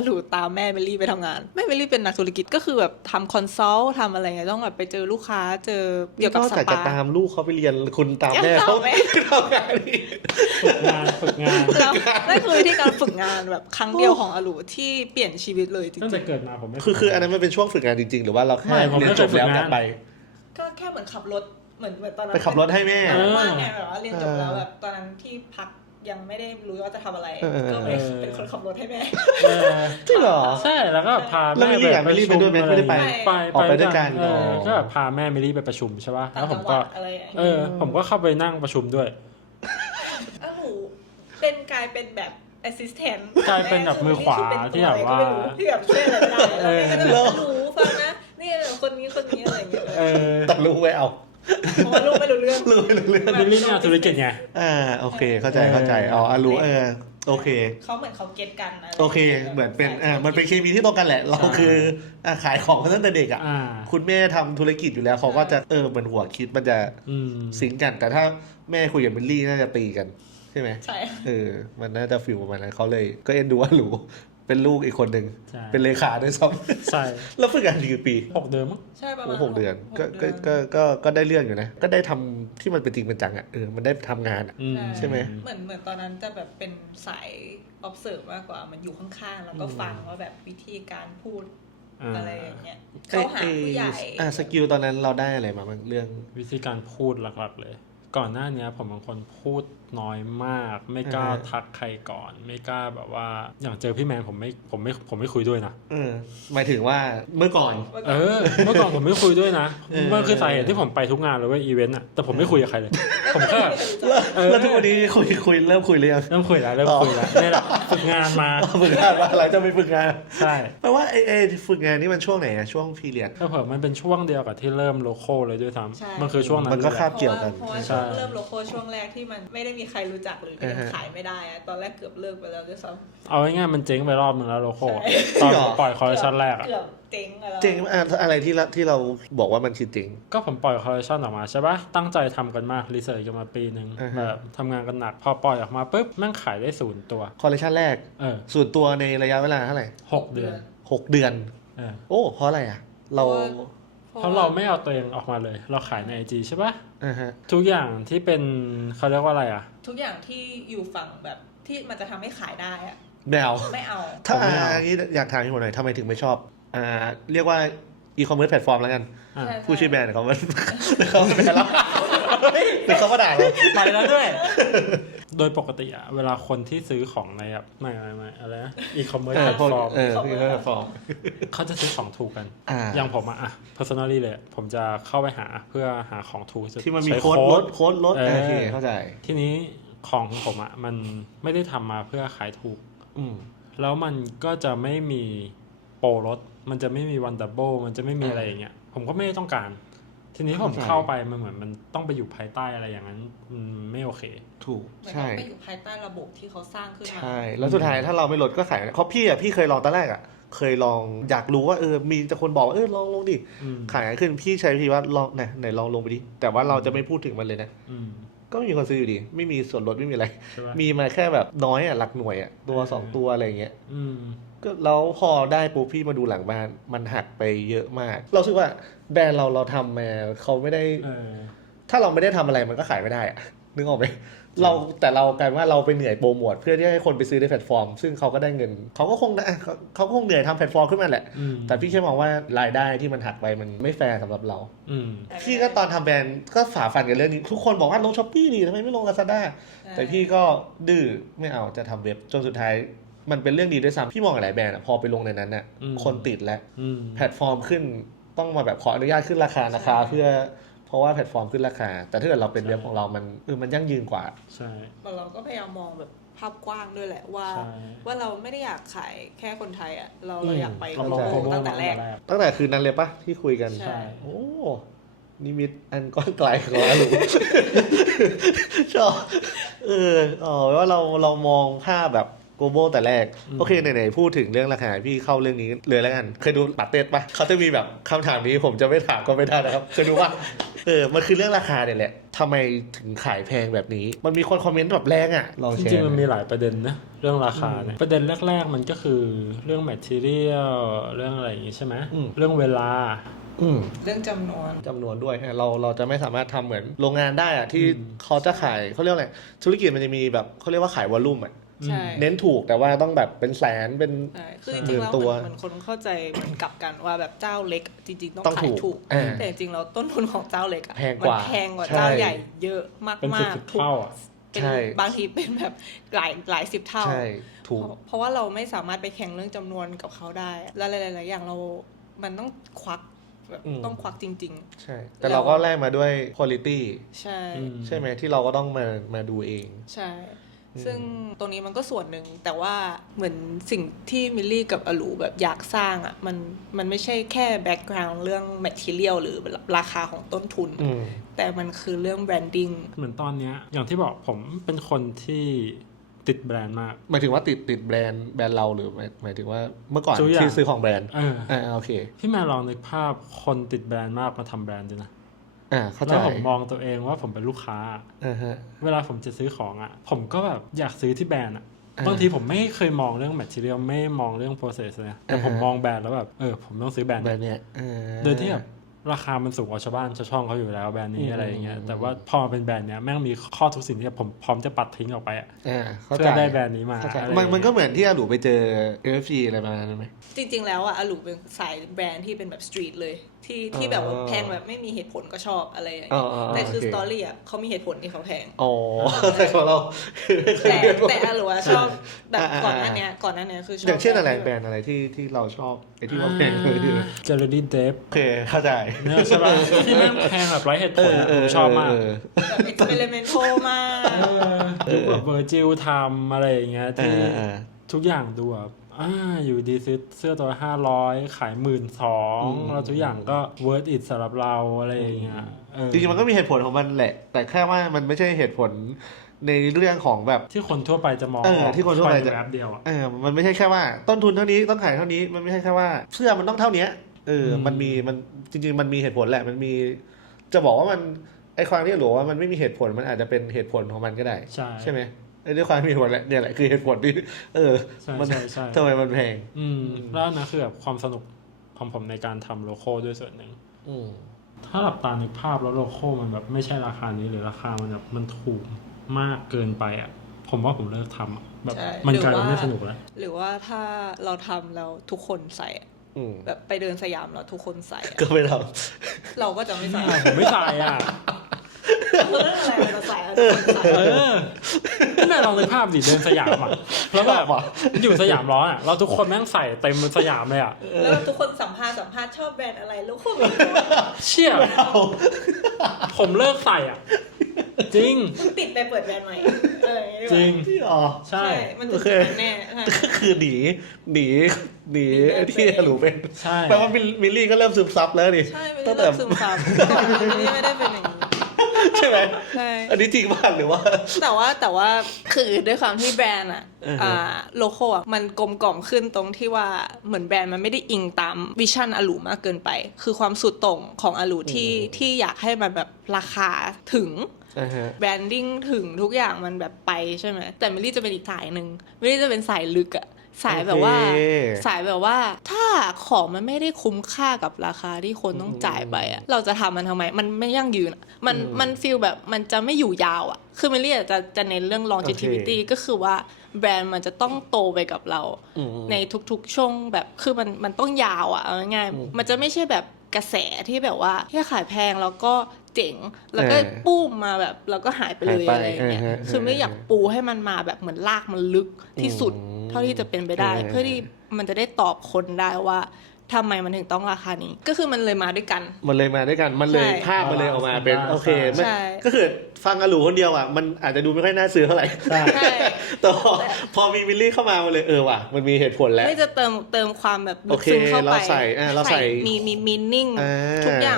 อลูตามแม่เมลี่ไปทำงานแม่เมลี่เป็นนักธุรกิจก็คือแบบทำคอนซัลท์ทำอะไรเงี้ยต้องแบบไปเจอลูกค้าเจอเกี่ยวกับ นอก ส จากจะ ปา ตามลูกเขาไปเรียนคุณตามแม่ ยัง เขา ตามแม่ ทำงานนี่ ฝึกงาน แล้วนั่นคือวิธีการฝึกงานแบบครั้งเดียวของอลูที่เปลี่ยนชีวิตเลยจริ ตั้งแต่ ง เกิดมาผมไม่ คืออันนั้นมันเป็นช่วงฝึกงานจริงๆ หรือว่าเราแค่ ไม่ผม เรีย ไม่ นจบแล้ว เคยฝึกงาน กลับไป ๆก็แค่เหมือนขับรถเหมือนตอนนั้น ไปขับรถให้แม่ ว่างไงแบบว่าเรียนจบแล้วแบบตอนนั้นที่พักยังไม่ได้รู้ว่าจะทำอะไร ก็ไปเป็นคนขับรถให้แม่ เออ จริงเหรอ ใช่แล้วก็พา แล้ว แม่ มิลลี่อะมิลลี่ไปด้วยไหมไม่ได้ไป ไป อ๋อไปด้วยกัน เออ อ๋อ ก็แบบพาแม่มิลลี่ไปประชุมใช่ป่ะ ต่า แล้ ง วผ จั ม งห ก็ วัดอะไรอย่าง เอ เงี้ย อผมก็เข้าไปนั่งประชุมด้วย หนูเป็นกลายเป็นแบบ assistant กลายเป็นแบบมือขวาที่แบบว่า ที่แบบช่วยอะไรไม่ได้แล้วแม่ก็แบบหนูฟังนะนี่คนนี้อะไรอย่างเงี้ย เออ แต่รู้ไว้เอา เพราะว่าลูกไม่รู้เรื่อง รู้ไม่รู้เรื่อง มิลลี่เนี่ยธุรกิจไง โอเคเข้าใจอ๋อรู้โอเค เขาเหมือนเขาเก็ตกันนะ โอเค เหมือนเป็นมันเป็นเคมีที่ตรงกันแหละ เราคือขายของมาตั้งแต่เด็กอ่ะ อ่า คุณแม่ทำธุรกิจอยู่แล้วเขาก็จะเหมือนหัวคิดมันจะ อืม ซิงก์กัน แต่ถ้าแม่คุยกับมิลลี่น่าจะตีกันใช่ไหม ใช่ มันน่าจะฟิลประมาณนั้นเขาเลย ก็เอ็นดูว่าหรู เป็นลูกอีกคนหนึ่ง ใช่ เป็นเลขาด้วยซ้ ใช่ ำ แล้วฝึกงานกี่ปี 6 เดือนมั้ง ใช่ประ โอ้ มาณ 6 เดือน ห ก็ เดือน ก็ได้เรื่องอยู่นะ ก็ได้ทำที่มันเป็นจริงเป็นจังอ่ะมันได้ทำงานอ่ะ อืม ใช่ไหม เหมือนตอนนั้นจะแบบเป็นสาย observe มากกว่ามันอยู่ข้างๆแล้วก็ฟังว่าแบบวิธีการพูดอะไรอย่างเงี้ยเข้าหาผู้ใหญ่ สกิลตอนนั้นเราได้อะไรมาบ้างเรื่อง วิธีการพูดหลักๆเลย ก่อนหน้านี้ผมเป็นคนพูดน้อยมาก ไม่กล้าทักใครก่อน ไม่กล้าแบบว่าอย่างเจอพี่แมนผมไม่คุยด้วยนะ หมายถึงว่าเมื่อก่อน เมื่อก่อนผมไม่คุยด้วยนะมันคือสาเหตุที่ผมไปทุกงานเลยเว้ยอีเวนต์อ่ะแต่ผมไม่คุยกับใครเลย ผมแค่ แล้วทุกวันนี้คุยเริ่มคุยเรื่อง เริ่มคุยแล้วนี่แหละฝึกงานมา ฝึกงานว่าอะไรจะไปฝึกงาน ใช่ แปลว่าไอ้ฝึกงานนี่มันช่วงไหนอะช่วงพีเรียด ถ้าเผื่อมันเป็นช่วงเดียวกับที่เริ่มโลโก้เลยด้วยซ้ ใช่ ำมันคือช่วงนั้น มันก็ เลย คาบเกี่ยวกัน เพราะว่าช่วงเริ่มโลโก้ช่วงแรกที่มันไม่ได้มีใครรู้จักหรือยังขายไม่ได้อะตอนแรกเกือบเลิกไปแล้วด้วยซ้ำ เอาง่ายๆมันเจ๊งไปรอบนึงแล้วโลโก้ ใช่ ตอนปล่อยคอลเลคชันแรกอะ เกือบเจ๊งไปแล้ว เจ๋งอะไรที่เราบอกว่ามันคือจริง ก็ผมปล่อยคอลเลคชันออกมาใช่ปะตั้งใจทำกันมากรีเสิร์ชกันมาปีนึง แบบทำงานกันหนักพอปล่อยออกมาปุ๊บแม่งขายได้0 ตัว คอลเลคชันแรกส่วนตัวในระยะเวลาเท่าไหร่ 6 เดือน 6 เดือน โอ้เพราะอะไรอะเรา เพราะเราไม่เอาตัวเองออกมาเลย เราขายใน IG ใช่ปะ ฮะ ทุกอย่างที่เป็นเขาเรียกว่าอะไรอะ ทุกอย่างที่อยู่ฝั่งแบบที่มันจะทำให้ขายได้อะ ไม่เอา ไม่เอา ถ้า ผมไม่เอา อันนี้อยากถามพี่หมดหน่อยทำไมถึงไม่ชอบเรียกว่าอีคอมเมิร์ซแพลตฟอร์มแล้วกัน อ่ะ ใช่ ผู้ชื่อแบรนด์เขาไม่เขาไม่เป็นแล้วหรือเขามาด่าเรา ไปแล้วด้วย โดยปกติอะเวลาคนที่ซื้อของในแบบไม่อะไรนะอีคอมเมิร์ซแพลตฟอร์ม พี่แพลตฟอร์ม เขาจะซื้อของถูกกัน อ่า อย่างผมอะ personally เลยผมจะเข้าไปหาเพื่อหาของถูก ที่มันมี ใช้ โค้ดลดโอเคเข้าใจ ทีนี้ของผมอะมันไม่ได้ทำมาเพื่อขายถูก แล้วมันก็จะไม่มีโปรลดมันจะไม่มีวันดับเบิลมันจะไม่มีอะไรอย่างเงี้ยผมก็ไม่ได้ต้องการ ทีนี้ผมเข้าไปมันเหมือนมันต้องไปอยู่ภายใต้อะไรอย่างนั้นไม่โอเค ถูก มัน ใช่ ต้องไปอยู่ภายใต้ระบบที่เขาสร้างขึ้นมา ใช่แล้วสุดท้ายถ้าเราไม่ลดก็ขายเพราะพี่เคยลองตอนแรกอ่ะเคยลองอยากรู้ว่ามีแต่คนบอกว่าลองลงดิขายขึ้นพี่ใช้พี่ว่าลองไหนลองลงไปดิแต่ว่าเราจะไม่พูดถึงมันเลยนะก็ไม่มีคนซื้ออยู่ดีไม่มีส่วนลดไม่มีอะไรมีมาแค่แบบน้อยอ่ะหลักหน่วยอ่ะตัว2ตัวอะไรเงี้ยก็แล้วพอได้ปุ๊บพี่มาดูหลังบ้านมันหักไปเยอะมากเราคิดว่าแบรนด์เราทำมาเขาไม่ได้ถ้าเราไม่ได้ทำอะไรมันก็ขายไม่ได้อะนึกออกไหมแต่เรากลายว่าเราไปเหนื่อยโปรโมทเพื่อที่ให้คนไปซื้อในแพลตฟอร์มซึ่งเขาก็ได้เงินเขาก็คงเหนื่อยทำแพลตฟอร์มขึ้นมาแหละแต่พี่แค่มองว่ารายได้ที่มันหักไปมันไม่แฟร์สำหรับเราพี่ก็ตอนทำแบรนด์ก็ฝ่าฟันกันเรื่องนี้ทุกคนบอกว่าลงช้อปปี้ดิทำไมไม่ลง Lazada แต่พี่ก็ดื้อไม่เอาจะทำเว็บจนสุดท้ายมันเป็นเรื่องดีด้วยซ้ำพี่มองหลายแบรนด์พอไปลงในนั้นน่ะคนติดแล้วแพลตฟอร์มขึ้นต้องมาแบบขออนุญาตขึ้นราคาเพื่อเพราะว่าแพลตฟอร์มขึ้นราคาแต่ถ้าเกิดเราเป็นเว็บของเรามันยั่งยืนกว่าใช่เราก็พยายามมองแบบภาพกว้างด้วยแหละว่าเราไม่ได้อยากขายแค่คนไทยอ่ะเราอยากไปโลโก้ตั้งแต่แรกตั้งแต่คืนนั้นเลยปะที่คุยกันใช่โอ้นิมิตอันก้อนไกลของเราชอบว่าเรามองภาพแบบโกลบอลแต่แรกโอเคไหนๆพูดถึงเรื่องราคาพี่เข้าเรื่องนี้เลยแล้วกันเคยดูปาเต้ปะเขาจะมีแบบคำถามนี้ผมจะไม่ถามก็ไม่ได้นะครับเคยดูว่ามันคือเรื่องราคาเนี่ยแหละทำไมถึงขายแพงแบบนี้มันมีคนคอมเมนต์แบบแรงอ่ะลองแชร์จริงๆมันมีหลายประเด็นนะเรื่องราคาเนี่ยประเด็นแรกๆมันก็คือเรื่อง material เรื่องอะไรอย่างงี้ใช่ไหมเรื่องเวลาเรื่องจำนวนด้วยเราจะไม่สามารถทำเหมือนโรงงานได้อะที่เขาจะขายเขาเรียกอะไรธุรกิจมันจะมีแบบเขาเรียกว่าขายวอลลุ่มอะเน้นถูกแต่ว่าต้องแบบเป็นแสนเป็นคือจริงๆแล้วเหมือนคนเข้าใจเหมือนกลับกันว่าแบบเจ้าเล็กจริงๆต้องขายถูกแต่จริงๆแล้วต้นทุนของเจ้าเล็กอะมันแพงกว่าเจ้าใหญ่เยอะมากๆถูกเป็นบางทีเป็นแบบหลาย10 เท่าเพราะว่าเราไม่สามารถไปแข่งเรื่องจำนวนกับเขาได้และหลายๆอย่างมันต้องควักต้องควักจริงๆใช่แต่เราก็แลกมาด้วย quality ใช่ไหมที่เราก็ต้องมาดูเองใช่ซึ่งตรงนี้มันก็ส่วนหนึ่งแต่ว่าเหมือนสิ่งที่มิลลี่กับอลูแบบอยากสร้างอ่ะมันไม่ใช่แค่แบ็กกราวด์เรื่อง material หรือราคาของต้นทุนแต่มันคือเรื่อง branding เหมือนตอนนี้อย่างที่บอกผมเป็นคนที่ติดแบรนด์มากหมายถึงว่าติดแบรนด์เราหรือหมายถึงว่าเมื่อก่อนที่ซื้อของแบรนด์โอเคพี่แม่ลองนึกภาพคนติดแบรนด์มากมาทำแบรนด์ดูนะแล้วผมมองตัวเองว่าผมเป็นลูกค้าเวลาผมจะซื้อของอ่ะผมก็แบบอยากซื้อที่แบรนด์อ่ะ บางทีผมไม่เคยมองเรื่อง material ไม่มองเรื่อง process เลยแต่ผมมองแบรนด์แล้วแบบผมต้องซื้อแบรนด์ เนี้ยโดยที่แบบราคามันสูงกว่าชาวบ้านชาวช่องเขาอยู่แล้วแบรนด์นี้อะไรอย่างเงี้ยแต่ว่าพอมาเป็นแบรนด์เนี้ยแม่งมีข้อทุกสิ่งที่ผมพร้อมจะปัดทิ้งออกไปเพื่อได้แบรนด์นี้มามันก็เหมือนที่อาหลูไปเจอ FFG อะไรมาใช่ไหมจริงๆแล้วอาหลูเป็นสายแบรนด์ที่เป็นแบบสตรีทเลยที่แบบว่าแพงแบบไม่มีเหตุผลก็ชอบอะไรอย่างเงี้ยแต่คือสตอรี่เขามีเหตุผลที่เขาแพงแต่ของเราแต่อาหลูชอบแบบก่อนหน้านี้คือชอบอย่างเช่นอะไรแบรนด์อะไรที่เราชอบไอ้ที่ว่าแพงเลยเจลลี่เดฟโอเคเข้าใจเนี่ยใช่ป่ะที่แม่งแพงแบบไร้เหตุผลผมชอบมากแบบเอ็กซ์เพร์เมนทัลมากแบบเวอร์จิลทำอะไรอย่างเงี้ยที่ทุกอย่างดูแบบอยู่ดีซื้อเสื้อตัว500ขาย12,000แล้วทุกอย่างก็ worth it สำหรับเราอะไรอย่างเงี้ยจริงๆมันก็มีเหตุผลของมันแหละแต่แค่ว่ามันไม่ใช่เหตุผลในเรื่องของแบบที่คนทั่วไปจะมองที่คนทั่วไปจะแบบเดียวมันไม่ใช่แค่ว่าต้นทุนเท่านี้ต้องขายเท่านี้มันไม่ใช่แค่ว่าเสื้อมันต้องเท่านี้มันจริงๆมันมีเหตุผลแหละมันมีจะบอกว่ามันไอความที่หลวว่ามันไม่มีเหตุผลมันอาจจะเป็นเหตุผลของมันก็ได้ใช่ไหมด้วยความมีเหตุผลแหละเนี่ยแหละคือเหตุผลที่มันทำไมมันแพงแล้วนะคือแบบความสนุกของผมในการทำโลโก้ด้วยส่วนหนึ่งถ้าหลับตาในภาพแล้วโลโก้มันแบบไม่ใช่ราคานี้หรือราคามันแบบมันถูกมากเกินไปผมว่าผมเลิกทำแบบมันกลายเป็นไม่สนุกแล้วหรือว่าถ้าเราทำแล้วทุกคนใส่แบบไปเดินสยามแล้วทุกคนใส่ก็ไม่ทำเราก็จะไม่ใส่ผมไม่ใส่เรื่องอะไรเราใส่แม่ลองนึกภาพดิเดินสยามแล้วแบบอยู่สยามร้อนเราทุกคนแม่งใส่เต็มสยามเลยแล้วทุกคนสัมภาษณ์ชอบแบรนด์อะไรแล้วคนเชี่ยผมเลิกใส่จริงปิดไปเปิดแบรนด์ใหม่จริงใช่มันจะเป็นแน่ก็คือหนีที่หลูเป็นแปลว่ามิลลี่ก็เริ่มซึมซับแล้วดิใช่มิลลี่เริ่มซึมซับก่อนมิลลี่ไม่ได้เป็นอย่างนี้ใช่ไหมใช่อันนี้จริงป่ะหรือว่าแต่ว่าคือด้วยความที่แบรนด์โลโก้มันกลมกล่อมขึ้นตรงที่ว่าเหมือนแบรนด์มันไม่ได้อิงตามวิชั่นอาลูมากเกินไปคือความสุดโต่งของอาลูที่อยากให้มันแบบราคาถึงแบรนดิ้งถึงทุกอย่างมันแบบไปใช่ไหมแต่มิลลี่จะเป็นอีกสายหนึ่งมิลลี่จะเป็นสายลึกสายแบบว่าถ้าของมันไม่ได้คุ้มค่ากับราคาที่คนต้องจ่ายไปเราจะทำมันทำไมมันไม่ยั่งยืนมันฟีลแบบมันจะไม่อยู่ยาวคือมิลลี่จะเน้นเรื่อง longevity ก็คือว่าแบรนด์มันจะต้องโตไปกับเราในทุกๆช่วงแบบคือมันต้องยาวเอาง่ายๆมันจะไม่ใช่แบบกระแสที่แบบว่าแค่ขายแพงแล้วก็เจ๋งแล้วก็ปู้มมาแบบแล้วก็หายไปเลยอะไรอย่างเงี้ยคือไม่อยากปูให้มันมาแบบเหมือนลากมันลึกที่สุดเท่าที่จะเป็นไปได้เพื่อที่มันจะได้ตอบคนได้ว่าทำไมมันถึงต้องราคานี้ก็คือมันเลยมาด้วยกันมันเลยภาพมันเลยออกมาเป็นโอเคก็คือฟังอาหลูคนเดียวมันอาจจะดูไม่ค่อยน่าซื้อเท่าไหร่แต่พอมีมิลลี่เข้ามาเลยว่ะมันมีเหตุผลแล้วไม่จะเติมความแบบลึกซึ้งเข้าไปเราใส่มีมีนิ่งทุกอย่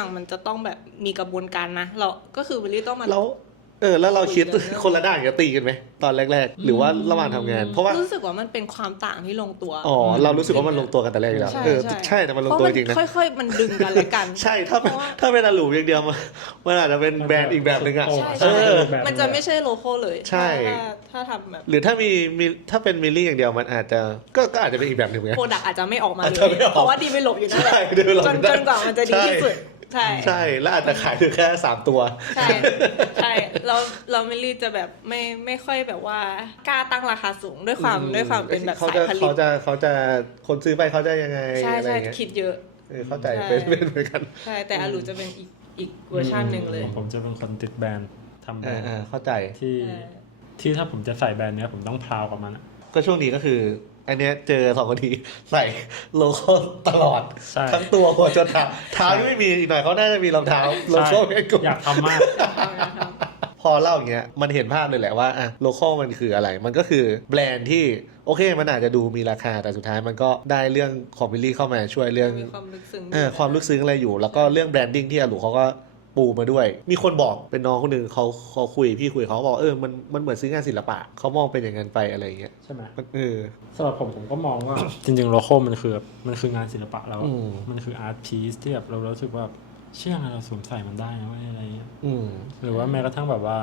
างมันจะต้องแบบมีกระบวนการนะเราก็คือมิลลี่ต้องมาแล้วเราคิดคนละด้านจะตีกันไหมตอนแรกๆหรือว่าระหว่างทำงานเพราะว่ารู้สึกว่ามันเป็นความต่างที่ลงตัวเรารู้สึกว่ามันลงตัวกันแต่แรกอยู่แล้วใช่แต่มันลงตัวจริงนะค่อยๆมันดึงกันและกันใช่ถ้าเป็นอาหลูอย่างเดียวมันอาจจะเป็นแบรนด์อีกแบบนึงมันจะไม่ใช่โลโก้เลยใช่ถ้าทำแบบหรือถ้าเป็นมิลลี่อย่างเดียวมันอาจจะก็อาจจะเป็นอีกแบบนึงเหมือนกันโปรดักต์อาจจะไม่ออกมาเลยเพราะว่าดีไม่หลบอยู่นั่นแหละจนกว่ามันจะดีที่สุดใช่แล้วอาจจะขายถึงแค่3ตัวใช่เรามิลลี่จะแบบไม่ค่อยแบบว่ากล้าตั้งราคาสูงด้วยความเป็นแบบสายผลิตเขาจะคนซื้อไปเขาจะยังไงใช่คิดเยอะเข้าใจเป็นเหมือนกันใช่แต่อาลูจะเป็นอีกเวอร์ชันนึงเลยผมจะเป็นคนติดแบรนด์ทำแบรนด์เข้าใจที่ถ้าผมจะใส่แบรนด์เนี้ยผมต้องพราวกับมันก็ช่วงนี้ก็คืออันเนี้ยเจอ2คนทีใส่โลโก้ตลอดทั้งตัวหัวจนเท้าไม่มีอีกหน่อยเขาน่าจะมีรองเท้าโลโก้ให้กูอยากทำมากพอเล่าอย่างเงี้ยมันเห็นภาพเลยแหละว่าโลโก้มันคืออะไรมันก็คือแบรนด์ที่โอเคมันอาจจะดูมีราคาแต่สุดท้ายมันก็ได้เรื่องของมิลลี่เข้ามาช่วยเรื่องความลึกซึ้งอะไรอยู่แล้วก็เรื่องแบรนดิ้งที่อาหลูเขาก็ปูมาด้วยมีคนบอกเป็นน้องคนนึงเขาพี่คุยเขาบอกมันเหมือนซื้องานศิลปะเขามองเป็นอย่างนั้นไปอะไรอย่างเงี้ยใช่ไหมสำหรับผมก็มองว่า จริงๆโลโก้มันคืองานศิลปะแล้วมันคืออาร์ตพีซที่แบบเรารู้สึกว่าเชื่อไงเราสวมใส่มันได้นะอะไรเงี้ยหรือว่าแม้กระทั่งแบบว่า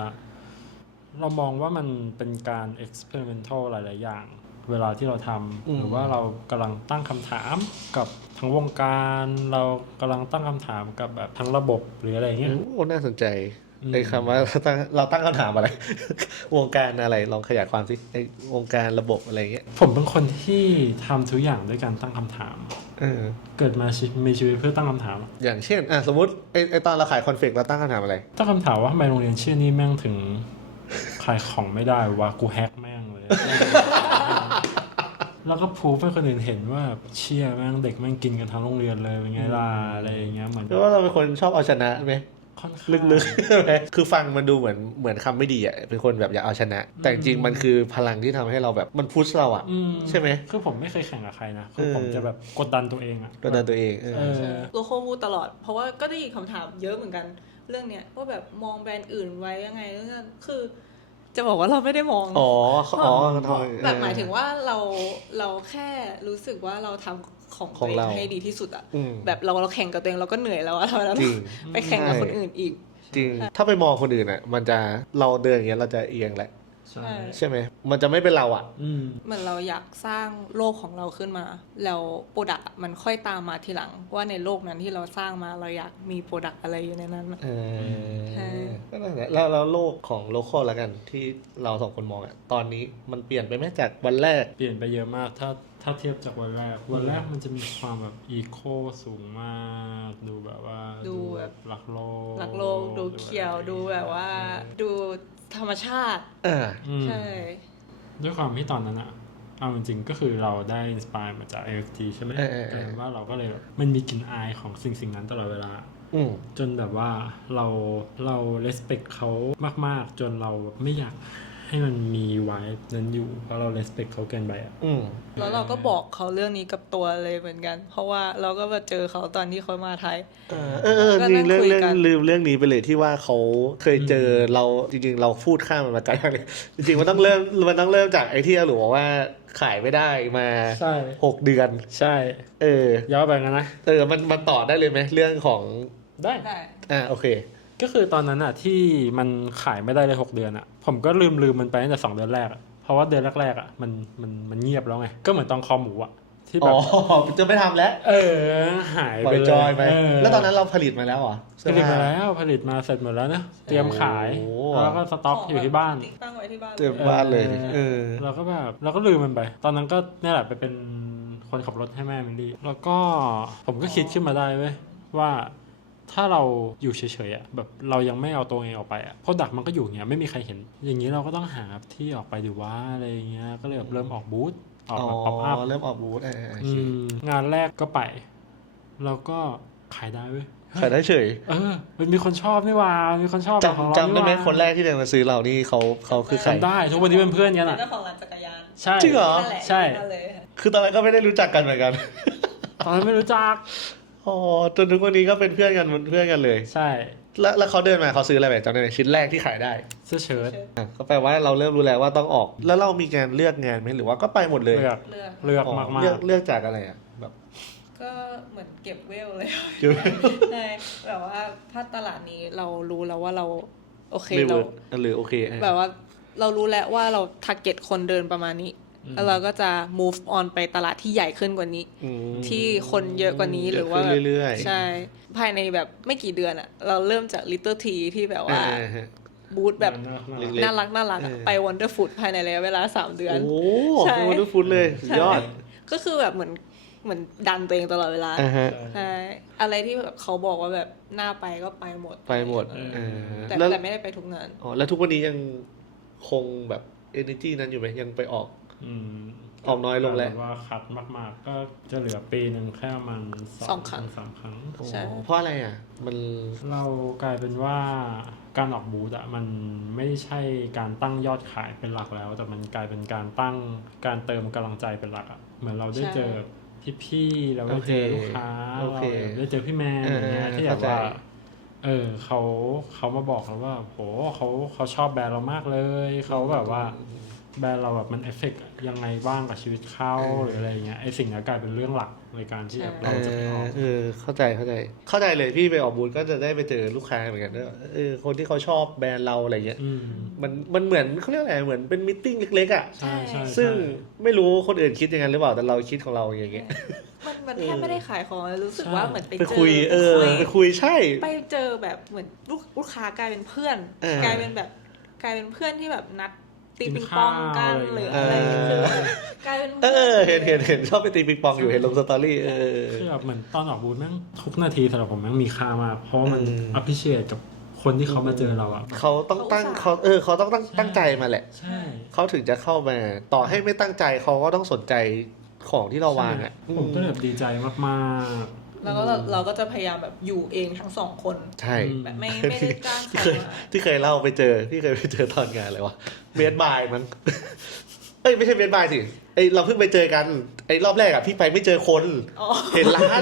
เรามองว่ามันเป็นการ experimental หลาย ๆ อย่าง เวลาที่เราทำหรือว่าเรากำลังตั้งคำถามกับทั้งวงการเรากำลังตั้งคำถามกับแบบทั้งระบบหรืออะไรเงี้ย โอ้น่าสนใจไอ้คำว่าเราตั้งคำถามอะไร วงการอะไรลองขยายความสิไอ้วงการระบบอะไรเงี้ย ผมเป็นคนที่ทำทุกอย่างด้วยการตั้งคำถาม เกิดมามีชีวิตเพื่อตั้งคำถาม อย่างเช่นสมมติไอ้ตอนเราขายคอนเฟกต์เราตั้งคำถามอะไร ตั้งคำถามว่าทำไมโรงเรียนชื่อนี้แม่งถึงขายของไม่ได้วะกูแฮกแม่งเลย แล้วก็พูดให้คนอื่นเห็นว่าเชี่ยแม่งเด็กแม่งกินกันทั้งโรงเรียนเลยเป็นไงล่ะอะไรอย่างเงี้ยเหมือน เพราะว่าเราเป็นคนชอบเอาชนะไหม ค่อนข้าง ลึกๆ คือฟังมันดูเหมือนคำไม่ดีอ่ะเป็นคนแบบอยากเอาชนะ แต่จริงๆมันคือพลังที่ทำให้เราแบบมันพุชเราอ่ะใช่ไหม คือผมไม่เคยแข่งกับใครนะคือผมจะแบบกดดันตัวเองอะ กดดันตัวเอง โลโก้พูดตลอด เพราะว่าก็ได้ยินคำถามเยอะเหมือนกันเรื่องเนี้ยว่าแบบมองแบรนด์อื่นไว้ยังไงเรื่องนั้นคือ จะบอกว่าเราไม่ได้มอง แบบหมายถึงว่าเราแค่รู้สึกว่าเราทำของตัวเองให้ดีที่สุดอะแบบเราแข่งกับตัวเองเราก็เหนื่อยแล้วอะเราไปแข่งกับคนอื่นอีก จริงถ้าไปมองคนอื่นอ่ะมันจะเราเดินอย่างเงี้ยเราจะเอียงแหละ ใช่ไหมมันจะไม่เป็นเราอ่ะ เหมือนเราอยากสร้างโลกของเราขึ้นมาแล้วโปรดักต์มันค่อยตามมาทีหลังว่าในโลกนั้นที่เราสร้างมาเราอยากมีโปรดักต์อะไรอยู่ในนั้นใช่ ก็นั่นแหละแล้วโลกของโลคอลแล้วกันที่เราสองคนมองอ่ะตอนนี้มันเปลี่ยนไปไหมจากวันแรก เปลี่ยนไปเยอะมากถ้าเทียบจากวันแรกมันจะมีความแบบอีโคสูงมากดูแบบว่า ดูแบบ รักโลก ดูเขียวดูแบบว่าดูธรรมชาติ ใช่ ด้วยความที่ตอนนั้นอะเอาจริงๆก็คือเราได้อินสปายมาจาก AFT ใช่ไหม แต่ว่าเราก็เลยแบบมันมีกลิ่นอายของสิ่งนั้นตลอดเวลาจนแบบว่าเรา respect เขามากๆจนเราไม่อยากให้มันมีไว้นั้นอยู่เพราะเรา respect เขาเกินไปอ่ะ แล้วเราก็บอกเขาเรื่องนี้กับตัวเลยเหมือนกัน เพราะว่าเราก็มาเจอเขาตอนที่เขามาไทย จริงเรื่องลืมเรื่องนี้ไปเลยที่ว่าเขาเคยเจอเราจริงๆเราพูดข้ามมันมาไกลมากเลยจริงๆมันต้องเริ่มจากไอ้ที่หรือว่าขายไม่ได้มา6 เดือน ใช่ย้อนไปงั้นนะมันต่อได้เลยไหมเรื่องของ ได้ โอเคก็คือตอนนั้นอ่ะที่มันขายไม่ได้เลย6 เดือนอ่ะผมก็ลืมมันไปตั้งแต่2 เดือนแรกอ่ะเพราะว่าเดือนแรกๆอ่ะมันเงียบแล้วไงก็เหมือนตอนคอหมูอ่ะที่แบบจะไม่ทำแล้วหายไปจอยไปแล้วตอนนั้นเราผลิตมาแล้วเหรอผลิตมาเสร็จหมดแล้วนะเตรียมขายแล้วก็สต็อกอยู่ที่บ้านตั้งไว้ที่บ้าน เตรียมบ้านเลยเราก็แบบเราก็ลืมมันไปตอนนั้นก็นี่แหละไปเป็นคนขับรถให้แม่มิลลี่แล้วก็ผมก็คิดขึ้นมาได้เว้ยว่าถ้าเราอยู่เฉยๆอ่ะแบบเรายังไม่เอาตัวเองออกไปอ่ะเพราะดักมันก็อยู่อย่างเงี้ยไม่มีใครเห็นอย่างนี้เราก็ต้องหาที่ออกไปดีว่าอะไรเงี้ยก็เลยแบบเริ่มออกบูธออกแบบป๊อปอัพเริ่มออกบูธงานแรกก็ไปแล้วก็ขายได้เว้ยขายได้เฉยมันมีคนชอบนี่ว่ามีคนชอบของเราจำได้ไหมคนแรกที่เดินมาซื้อเรานี่เขาคือใครได้ทุกวันนี้เป็นเพื่อนกันอ่ะเจ้าของร้านจักรยานใช่จริงเหรอใช่คือตอนนั้นก็ไม่ได้รู้จักกันเหมือนกันตอนนั้นไม่รู้จักจนถึงวันนี้ก็เป็นเพื่อนกันเลยใช่แล้วเขาเดินมาเขาซื้ออะไรแบบจำได้ไหมชิ้นแรกที่ขายได้เสื้อเชิ้ตก็แปลว่าเราเริ่มรู้แล้วว่าต้องออกแล้วเรามีการเลือกงานไหมหรือว่าก็ไปหมดเลยเลือกมากเลือกจากอะไรอ่ะแบบก็เหมือนเก็บเวลเลยใช่แบบว่าถ้าตลาดนี้เรารู้แล้วว่าเราโอเคเราหรือโอเคแบบว่าเรารู้แล้วว่าเราทาร์เก็ตคนเดินประมาณนี้แล้วเราก็จะ move on ไปตลาดที่ใหญ่ขึ้นกว่านี้ที่คนเยอะกว่านี้หรือว่าใช่ภายในแบบไม่กี่เดือนอะเราเริ่มจาก Little T ที่แบบว่าบูธแบบน่ารักไป Wonderfood ภายในระยะเวลา3 เดือนใช่ Wonderfood เลยยอดก็คือแบบเหมือนดันตัวเองตลอดเวลาใช่อะไรที่แบบเขาบอกว่าแบบน่าไปก็ไปหมดแต่ไม่ได้ไปทุกงานแล้วทุกวันนี้ยังคงแบบ energy นั้นอยู่ไหมยังไปออกน้อยลงแล้วว่าคัดมากๆก็จะเหลือปีนึงแค่มัน2 ครั้ง 3 ครั้งเพราะอะไรอ่ะมันเรากลายเป็นว่าการออกบูธอะมันไม่ใช่การตั้งยอดขายเป็นหลักแล้วแต่มันกลายเป็นการเติมกำลังใจเป็นหลักอะเหมือนเราได้เจอพี่เราได้เจอลูกค้าเราได้เจอพี่แมนอย่างเงี้ยที่แบบว่าเขามาบอกเราว่าโหเขาชอบแบรนด์เรามากเลยเขาแบบว่า แบรนด์เราแบบมันเอฟเฟกต์ยังไงบ้างกับชีวิตเขาหรืออะไรเงี้ยไอสิ่งนี้กลายเป็นเรื่องหลักในการที่แบบเราจะไปออก เข้าใจเลยพี่ไปออกบูธก็จะได้ไปเจอลูกค้าเหมือนกันว่าคนที่เขาชอบแบรนด์เราอะไรเงี้ยมันเหมือนเขาเรียกอะไรเหมือนเป็นมิทติ้งเล็กๆอ่ะ ใช่ใช่ ซึ่งไม่รู้คนอื่นคิดอย่างนั้นหรือเปล่าแต่เราคิดของเราอย่างเงี้ย มันแทบไม่ได้ขายของรู้สึกว่าเหมือนไป ไป เจอ คุยไปคุยใช่ ไปเจอแบบเหมือนลูกค้ากลายเป็นเพื่อนกลายเป็นเพื่อนที่แบบนัดตีปิงปองกันหรืออะไรคือกลายเป็นเห็นชอบไปตีปิงปองอยู่เห็นลงสตอรี่คือแบบเหมือนตอนออกบูธแม่งทุกนาทีสำหรับผมแม่งมีค่ามากเพราะมันappreciate กับคนที่เขามาเจอเราอ่ะ เขาต้องตั้งเขาต้องตั้งใจมาแหละ ใช่ เขาถึงจะเข้ามาต่อให้ไม่ตั้งใจเขาก็ต้องสนใจของที่เราวางอ่ะ ผมก็แบบดีใจมากๆ แล้วก็เราก็จะพยายามแบบอยู่เองทั้งสองคน ใช่ แบบไม่ได้จ้างใครมา ที่เคยเล่าไปเจอพี่เคยไปเจอตอนงานอะไรวะเบสบายมั้งเอ้ยไม่ใช่เบสบายสิเราเพิ่งไปเจอกันรอบแรกอ่ะพี่ไปไม่เจอคนเห็นร้าน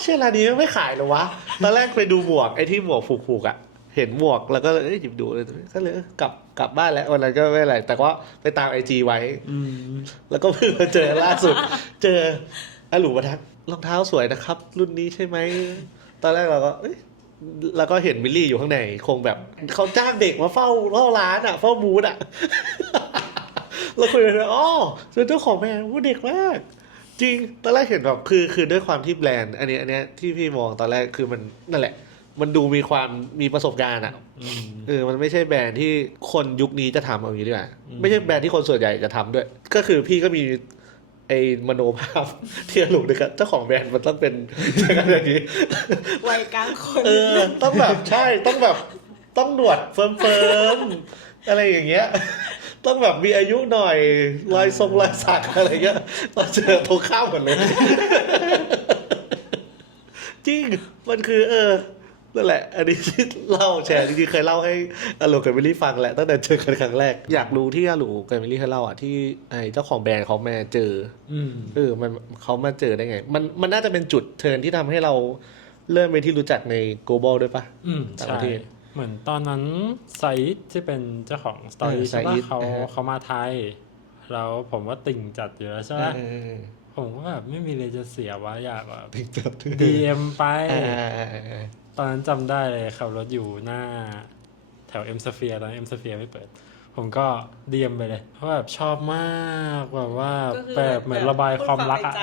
เชื่อร้านนี้ไม่ขายหรอวะตอนแรกไปดูหมวกที่หมวกผูกๆอ่ะเห็นหมวกแล้วก็หยิบดูเลยก็เลยกลับบ้านแล้ววันนั้นก็ไม่อะไรแต่ว่าไปตามIGไว้แล้วก็เพิ่งมาเจอล่าสุดเจออาหลูมาทักรองเท้าสวยนะครับรุ่นนี้ใช่ไหมตอนแรกเราก็แล้วก็เห็นมิลลี่อยู่ข้างในคงแบบเขาจ้างเด็กมาเฝ้าร้านอ่ะเฝ้าบูธอ่ะ เราคุยกันอ๋อเป็นเจ้าของแบรนด์เด็กมากจริงตอนแรกเห็นแบบคือด้วยความที่แบรนด์อันเนี้ยที่พี่มองตอนแรกคือมันนั่นแหละมันดูมีประสบการณ์อ่ะมันไม่ใช่แบรนด์ที่คนยุคนี้จะทำเอาอย่างนี้ดีกว่าไม่ใช่แบรนด์ที่คนส่วนใหญ่จะทำด้วยก็คือพี่ก็มีมโนภาพที่หลุดนะครับเจ้าของแบรนด์มันต้องเป็นอย่างนี้ วัยกลางคน ต้องแบบใช่ต้องแบบต้องหนวดเฟิร์มอะไรอย่างเงี้ยต้องแบบมีอายุหน่อยรอยสักอะไรเงี้ยตอนเจอโทรข้ามหมดเลย จริงมันคือนั่นแหละอันนี้ที่เล่าแชร์จริงๆเคยเล่าให้อาหลูกับมิลลี่ฟังแหละตั้งแต่เจอกันครั้งแรกอยากรู้ที่อาหลูกับมิลลี่เคยเล่าอ่ะที่เจ้าของแบรนด์เขามาเจอมันเขามาเจอได้ไงมันน่าจะเป็นจุดเทิร์นที่ทำให้เราเริ่มเป็นที่รู้จักใน global ด้วยปะต่างประเทศเหมือนตอนนั้นไซต์ที่เป็นเจ้าของสตอรี่ใช่ป่ะเขามาไทยแล้วผมว่าติ่งจัดอยู่แล้วใช่ไหมผมก็แบบไม่มีเลยจะเสียว่าอยากแบบ DM ไปตอนนั้นจำได้เลยขับรถอยู่หน้าแถว M Sphere ตอนนั้น M Sphere ไม่เปิดผมก็ DM ไปเลยเพราะแบบชอบมากแบบว่าแบบเหมือนระบายความรักอ่ะ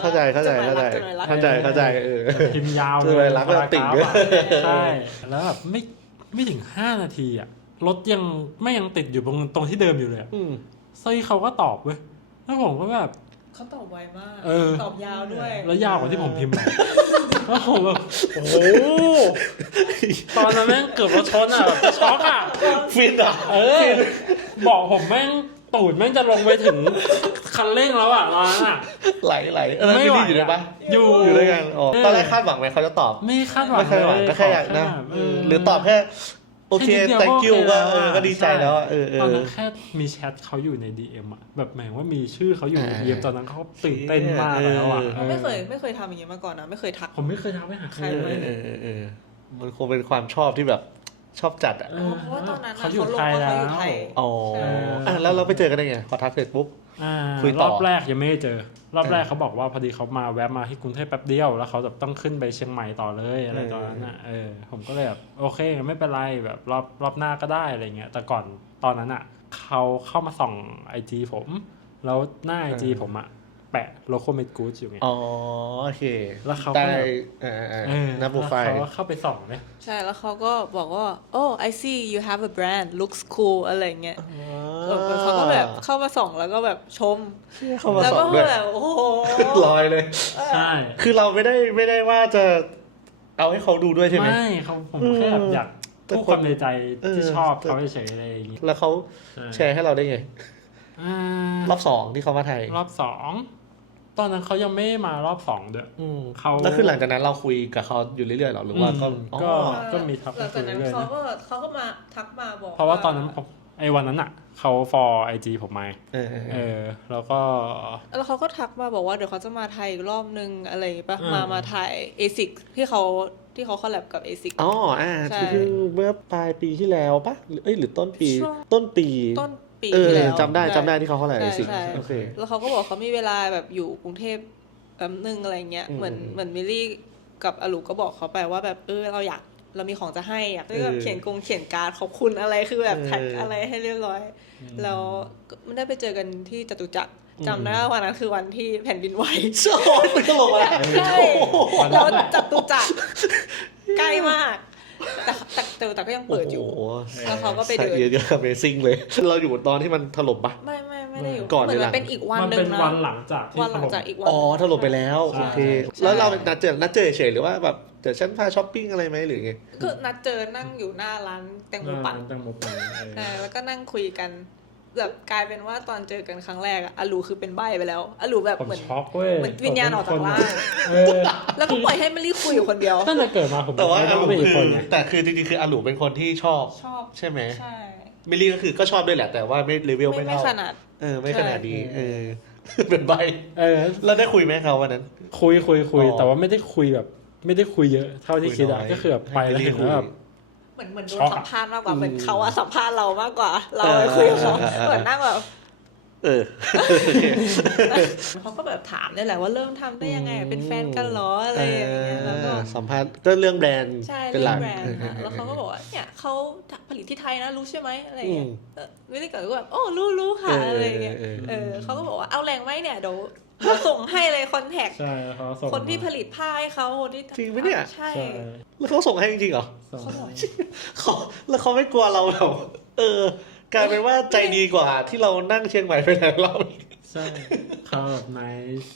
เข้าใจพิมพ์ยาวเลยรักก็ติ่งใช่แล้วแบบไม่ถึง5 นาทีอ่ะรถยังติดอยู่ตรงที่เดิมอยู่เลยไซเขาก็ตอบเว้ยแล้วผมก็แบบเขาตอบไวมากตอบยาวด้วยแล้วยาวกว่าที่ผมพิมพ์แล้วผมแบบโอ้โหตอนนั้นแม่งเกือบรถชนอ่ะแบบช็อกอ่ะฟินอ่ะบอกผมแม่งตูดแม่งจะลงไปถึงคันเร่งแล้วอ่ะตอนนั้นอ่ะไหลไม่ไหวอยู่เลยปะอยู่ด้วยกันตอนแรกคาดหวังไหมเขาจะตอบไม่คาดหวังก็แค่อยากนะหรือตอบแค่โอเค thank you ก็ดีใจแล้วตอนนั้นแค่มีแชทเขาอยู่ใน DM อ่ะแบบหมายว่ามีชื่อเขาอยู่ใน DM ตอนนั้นเขาตื่นเต้นมากแล้วอ่ะไม่เคยทำอย่างนี้มาก่อนนะไม่เคยทักผมไม่เคยทักไปหาใครเลยมันคงเป็นความชอบที่แบบชอบจัดอ่ะเพราะว่าตอนนั้นเขาอยู่ไทยแล้วแล้วเราไปเจอกันได้ไงพอทักเสร็จปุ๊บรอบแรกยังไม่ได้เจอรอบแรกเขาบอกว่าพอดีเขามาแวะมาที่กรุงเทพแป๊บเดียวแล้วเขาแบบต้องขึ้นไปเชียงใหม่ต่อเลยอะไรตอนนั้นอ่ะผมก็เลยแบบโอเคไม่เป็นไรแบบรอบหน้าก็ได้อะไรเงี้ยแต่ก่อนตอนนั้นอ่ะเขาเข้ามาส่อง IG ผมแล้วหน้า IG ผมอ่ะแปะโลโก้เมดกู๊ดอยู่ไงโอเคแล้วเขาได้นับโปรไฟล์เขาเข้าไปส่องเลยใช่แล้วเขาก็บอกว่า oh I see you have a brand looks cool อะไรเงี้ยเขาก็แบบเข้ามาส่องแล้วก็แบบชมแล้วก็แบบโอ้โหลอยเลยใช่คือเราไม่ได้ว่าจะเอาให้เขาดูด้วยใช่ไหมไม่ผมแค่อยากพูดความในใจที่ชอบเขาเฉยๆอะไรอย่างงี้แล้วเขาแชร์ให้เราได้ไงรอบ2ที่เขามาไทยรอบ2ตอนนั้นเขายังไม่มารอบ2ด้วยเขาแล้วคือหลังจากนั้นเราคุยกับเขาอยู่เรื่อยๆหรอหรือว่าก็มีทักหลังจากนั้นเขาก็มาทักมาบอกเพราะว่าตอนนั้นไอ้วันนั้นอ่ะเขา for IG ผมมาแล้วเขาก็ทักมาบอกว่าเดี๋ยวเขาจะมาไทยอีกรอบนึงอะไรป่ะมาถ่าย ASIC ที่เขาคอลแลบกับ ASIC คือเมื่อปลายปีที่แล้วป่ะหรือต้นปี ปี เออ ที่แล้ว จำได้ที่เขาเท่าไหร่ ใช่ สิ ใช่ โอเค แล้วเขาก็บอกเขามีเวลาแบบอยู่กรุงเทพแบบนึงอะไรเงี้ย อืม เหมือนมิลลี่กับอลูก็บอกเขาไปว่าแบบเรามีของจะให้อยากได้แบบเขียนการ์ดขอบคุณอะไรคือแบบแท็กอะไรให้เรียบร้อย แล้วก็ไม่ได้ไปเจอกันที่จตุจักรจำได้ว่าวันนั้นคือวันที่แผ่นดินไหว โอ้ยตลกอ่ะ ใช่แล้วจตุจักรใกล้มาก แต่จตุจักรก็ยังเปิดอยู่ โอ้โห แล้วเขาก็ไปเดิน เยอะ Amazing เลย เราอยู่ตอนที่มันถล่มปะ ไม่ได้อยู่ ก่อน เหมือน หรือหลั มั ง นเป็นอีกวัน มัน หนึ่ เป็ ง น นะ วันหลังจากที่ วันหลัง ถล่ม จากอีกวัน อ๋อถล่มไปแล้ว ใช่ โอเค ใช่ แล้วเรานัดเจอเฉยหรือว่าแบบเดี๋ยวฉันพาช้อปปิ้งอะไรไหมหรือไง ก็นัดเจอนั่งอยู่หน้าร้านแตงโมปั่น แตงโมปั่น แล้วก็นั่งคุยกันแบบกลายเป็นว่าตอนเจอกันครั้งแรกอะอลูคือเป็นใบ้ไปแล้วอลูแบบ ผม เหมือน ช็อกเว้ย เหมือนวิญญาณออกจากร่าง เออ แล้วก็ปล่อยให้มิลลี่คุยอยู่คนเดียว ตั้งแต่เกิดมาผม แต่ว่า ไม่ อา รู้ ลู เป็นอีก คื คน อ ไง แต่คือจริงๆคืออาลูเป็นคนที่ชอบ ชอบ ใช่ไหม ใช่ มิลลี่ก็คือก็ชอบด้วยแหละแต่ว่าไม่เลเวล ไม่ ไม่เท่า ขนาด ไม่ขนาดนี้เป็นใบ เออ แล้วได้คุยไหมเขาวันนั้น คุย อ๋อ แต่ว่าไม่ได้คุยแบบไม่ได้คุยเยอะเท่าที่คิดอะ คุยน้อย ก็คือแบบไปแล้ว ให้ เห็น คุย ว่าแบบ เหมือนโด ช็ น อกอะ สัมภาษณ์มากกว่าเหมือนเขาอะสัมภาษณ์เรามากกว่า เราไปคุยกับเขาเหมือนนั่งแบบ เออ เขาก็แบบถามนี่แหละว่าเริ่มทำได้ยังไงเป็นแฟนกันเหรออะไรอย่างเงี้ยแล้วก็ สัมภาษณ์ก็เรื่องแบรนด์ ใช่ เป็น เรื่ ห อ ลั ง ก แบรนด์ค่ะแล้วเขาก็บอกว่าเนี่ยเขาผลิตที่ไทยนะรู้ใช่ไหมอะไรอย่างเงี้ยวิลลี่ก็แบบโอ้รู้ค่ะอะไรอย่างเงี้ยเขาก็บอกว่าเอาแรงไหมเนี่ยเดี๋ยวส่งให้เลยคอนแทค ใช่เขาส่ง คนที่ผลิตผ้าให้เขาคนที่ จริงปะเนี่ย ใช่ ใช่ แล้วเขาส่งให้จริงๆเหรอ ส่ง เขาบอก เขาแล้วเขาไม่กลัวเราแบบกลายเป็นว่าใจดีกว่าที่เรานั่งเชียงใหม่ไปไหนเราอีก ใช่เขาแบบ nice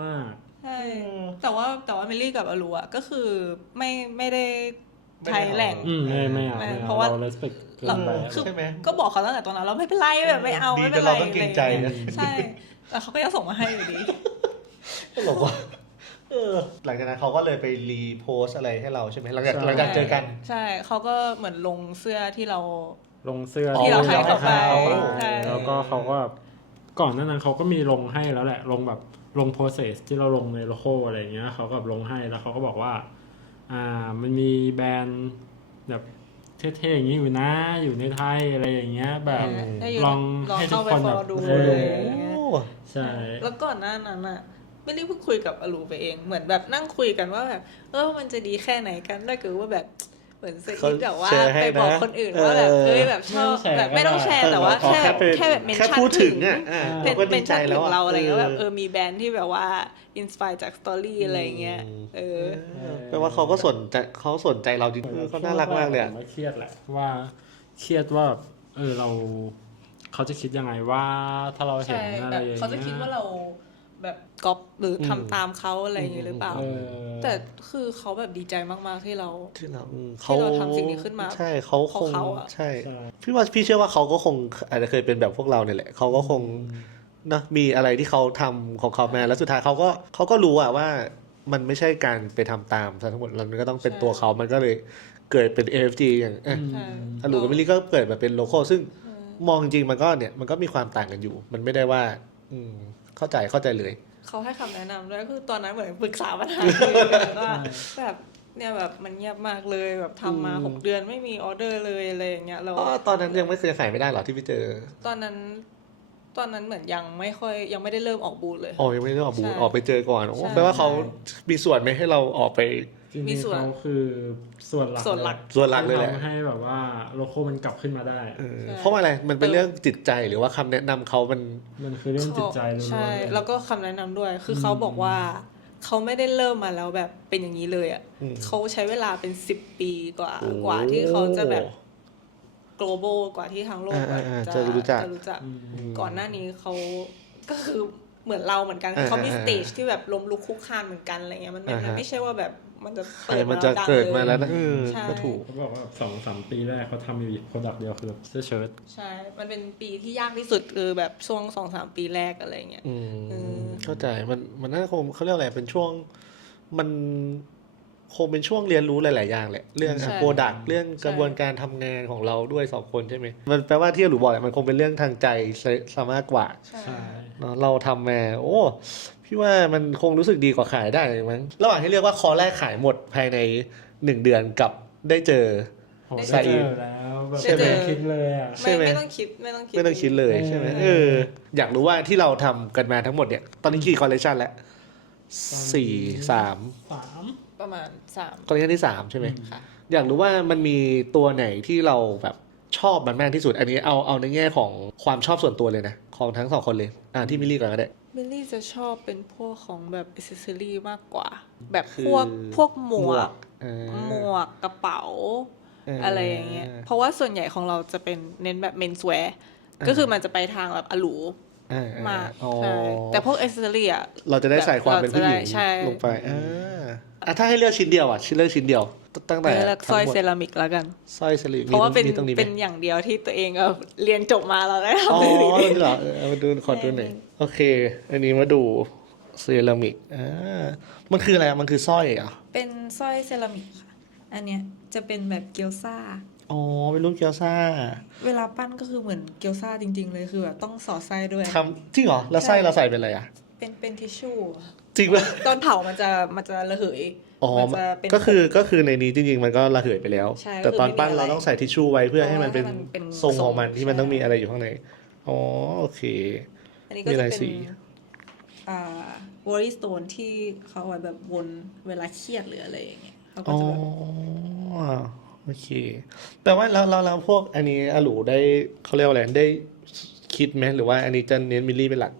มาก ใช่แต่ว่ามิลลี่กับอลูอะก็คือไม่ได้ใช้แหล่ง ไม่เอา เพราะว่า เรา respect เกินไป คือ ใช่ไหม ก็บอกเขาตั้งแต่ตอนนั้นเราไม่เป็นไรแบบไม่เอา ดี ไม่เป็น แต่ ไร เราต้องเกรงใจนะ ใช่แต่เขาก็ยังส่งมาให้อยู่ดี ก็บอกว่าหลังจากนั้นเขาก็เลยไปรีโพสอะไรให้เราใช่ไหมหลังจากเจอกัน ใช่เขาก็เหมือนลงเสื้อที่เรา ลงเสื้อ ที่เราให้เขาไป ใช่แล้วก็เขาก็แบบก่อนหน้านั้นเขาก็มีลงให้แล้วแหละลงแบบลง process ที่เราลงในโลโก้อะไรอย่างเงี้ยเขาก็ลงให้แล้วเขาก็บอกว่ามันมีแบรนด์แบบเท่ๆอย่างนี้อยู่นะอยู่ในไทยอะไรอย่างเงี้ยแบบ ลองให้ทุกคนแบบ เข้าไป follow ดู เอ อะไร อ อย่างเงี้ย ใช่ แล้วก่อนหน้านั้นอะไม่ได้เพิ่งคุยกับอลูไปเองเหมือนแบบนั่งคุยกันว่าแบบมันจะดีแค่ไหนกันถ้าเกิดว่าแบบเหมือนสกิปแบบว่า แชร์ให้ ไปบอก นะ คนอื่นว่าแบบแบบชอบแบบไม่ต้องแชร์แต่ว่าแค่แบบเมน แค่ ชั่น พูดถึงอ่ะ เป็น ก็ เป็ ดี น ใจ ชั้น แล้ ถึ ว ง อะ เราอะไรเงี้ยแบบมีแบรนด์ที่แบบว่าอินสปายจากสตอรี่อะไรเงี้ย แปลว่าเขาก็สนใจเราจริงเขาน่ารักมากเลยอะ ผมเครียดแหละว่าเครียดว่าเราเขาจะคิดยังไงว่าถ้าเราเห็น ใช่ อะไร แบ อบ ย่างเงี้ย เขาจะคิดว่าเราแบบก๊อปหรือทำตามเขาอะไรอย่างเงี้ยหรือเปล่า เออ แต่คือเขาแบบดีใจมากๆที่เรา ที่เรา ที่เราทำสิ่งนี้ขึ้นมา ใช่เขาคง เขาอะ ใช่ ใช่ พี่เชื่อว่าเขาก็คงอาจจะเคยเป็นแบบพวกเราเนี่ยแหละเขาก็คงนะมีอะไรที่เขาทำของเขามาแล้วสุดท้ายเขาก็รู้อะว่ามันไม่ใช่การไปทำตามทั้งหมดมันก็ต้องเป็นตัวเขามันก็เลยเกิดเป็น AFG อย่างใช่ อลูกับมิลลี่ก็เกิดมาเป็นโลโก้ซึ่งมองจริงมันก็มีความต่างกันอยู่ มันไม่ได้ว่าเข้าใจเลย เขาให้คำแนะนำด้วยคือตอนนั้นเหมือนปรึกษาปัญหาคือว่าแบบเนี่ยแบบมันเงียบมากเลยแบบทำมา6 เดือนไม่มีออเดอร์เลยอะไรอย่างเงี้ยเรา ตอนนั้นยังไม่เคยขายไม่ได้หรอที่พี่เจอ ตอนนั้นเหมือนยังไม่ได้เริ่มออกบูธเลย ยังไม่ได้ออกบูธ ใช่ ออกไปเจอก่อน ใช่ แปลว่าเขามีส่วนไหมให้เราออกไป จริง มี ๆ ส่วน เขาคือส่วนหลัก ส่วนหลัก ส่วนหลักเลยแหละ ที่ทำให้แบบว่าโลโก้มันกลับขึ้นมาได้ เพราะว่าอะไรมันเป็นเรื่องจิตใจหรือว่าคำแนะนำเขามัน มันคือเรื่องจิตใจล้วนๆ ใช่แล้วก็คำแนะนำด้วย คือเขาบอกว่าเขาไม่ได้เริ่มมาแล้วแบบเป็นอย่างนี้เลยอ่ะเขาใช้เวลาเป็น10 ปีกว่าที่เขาจะแบบ global กว่าที่ทั้งโลกอะ จะรู้จัก ก่อนหน้านี้เขาก็คือเหมือนเราเหมือนกันคือเขามีสเตจที่แบบล้มลุกคลุกคลานเหมือนกันอะไรเงี้ยมันไม่ใช่ว่าแบบมันจะ ใครมันจะเกิดมาแล้วนะ ใช่ ก็ถูก เขาบอกว่า2-3 ปีแรกเขาทำอยู่โปรดักต์เดียวคือเสื้อเชิ้ต ใช่ มันเป็นปีที่ยากที่สุดคือแบบช่วง 2-3 ปีแรกอะไรเงี้ย เข้าใจมันน่าคงเขาเรียกอะไรเป็นช่วงมันคงเป็นช่วงเรียนรู้หลายๆอย่างแหละเรื่อง ใช่ โปรดักต์เรื่องกระบวนการทำงานของเราด้วย2 คนใช่ไหมมันแปลว่าที่หนูบอกแหละมันคงเป็นเรื่องทางใจซะมากกว่า ใช่ ใช่ เนอะเราทำมาพี่ว่ามันคงรู้สึกดีกว่าขายได้มั้งระหว่างที่เรียกว่าคอแรกขายหมดภายใน1 เดือนกับได้เจอ โห ใส่ ได้เจอแล้ว แบบ ใช่ไหม คิดเลยอ่ะ ใช่ไหม ไม่ต้องคิดไม่ต้องคิด ไม่ต้องคิดเลยใช่ไหมอยากรู้ว่าที่เราทำกันมาทั้งหมดเนี่ย ตอนนี้กี่คอลเลคชันแล้วสี่สาม 3 ประมาณ3คอลเลคชันที่สามใช่ไหม ค่ะ อยากรู้ว่ามันมีตัวไหนที่เราแบบชอบมันมากที่สุด อันนี้เอาในแง่ของความชอบส่วนตัวเลยนะ ของทั้งสองคนเลยที่มิลลี่ก่อนก็ได้ มิลลี่จะชอบเป็นพวกของแบบอิสเซอรี่มากกว่า แบบ คือ พวกหมวก อ่า หมวกกระเป๋า อ่า อะไรอย่างเงี้ยเพราะว่าส่วนใหญ่ของเราจะเป็นเน้นแบบเมนส์แวร์ก็คือมันจะไปทางแบบอลูมาก อ๋อ ใช่แต่พวกอิสเซอรี่อ่ะ เราจะได้ใส่ความเป็นผู้หญิง ใช่ ลงไปถ้าให้เลือกชิ้นเดียวเลือกชิ้นเดียวตั้งแต่ เลือกสร้อย ทั้งหมด เซรามิกแล้วกัน สร้อยเซรามิก เพราะว่าเป็น มีตรงนี้ไหม เป็นอย่างเดียวที่ตัวเองเรียนจบมาแล้วได้ อ๋อ ทำเลย นี่เหรอเอามาดูขอดูหน่อยโอเค อันนี้มาดูเซรามิกมันคืออะไรมันคือสร้อยเหรอ เป็นสร้อยเซรามิกค่ะ อันเนี้ยจะเป็นแบบเกียวซ่า อ๋อเป็นรูปเกียวซ่า เวลาปั้นก็คือเหมือนเกียวซ่าจริง ๆ เลยคือแบบต้องสอดไส้ด้วย ทำจริงเหรอแล้วไส้เราใส่เป็นอะไรอ่ะ เป็นทิชชู่ จริงป่ะ ตอนเผามันจะระเหย อ๋อ มันจะเป็น ก็คือในนี้จริงๆมันก็ระเหยไปแล้ว ใช่ แต่ตอนปั้น ก็คือไม่มีอะไร เราต้องใส่ทิชชู่ไว้เพื่อให้มันเป็น เพราะว่ามันเป็น ทรงของมัน ทรง ที่มันต้อง ใช่ มีอะไรอยู่ข้างในอ๋อโอเค อันนี้ก็ มี จะ ลาย เป็น สี วอรี่สโตนที่เขาเอาไว้แบบวนเวลาเครียดหรืออะไรอย่างเงี้ยเขาก็ อ๋อ จะแบบ โอเคแต่ว่าแล้วพวกอันนี้อาหลูได้เขาเรียกว่าอะไรได้คิดไหมหรือว่าอันนี้จะเน้นมิลลี่เป็นหลัก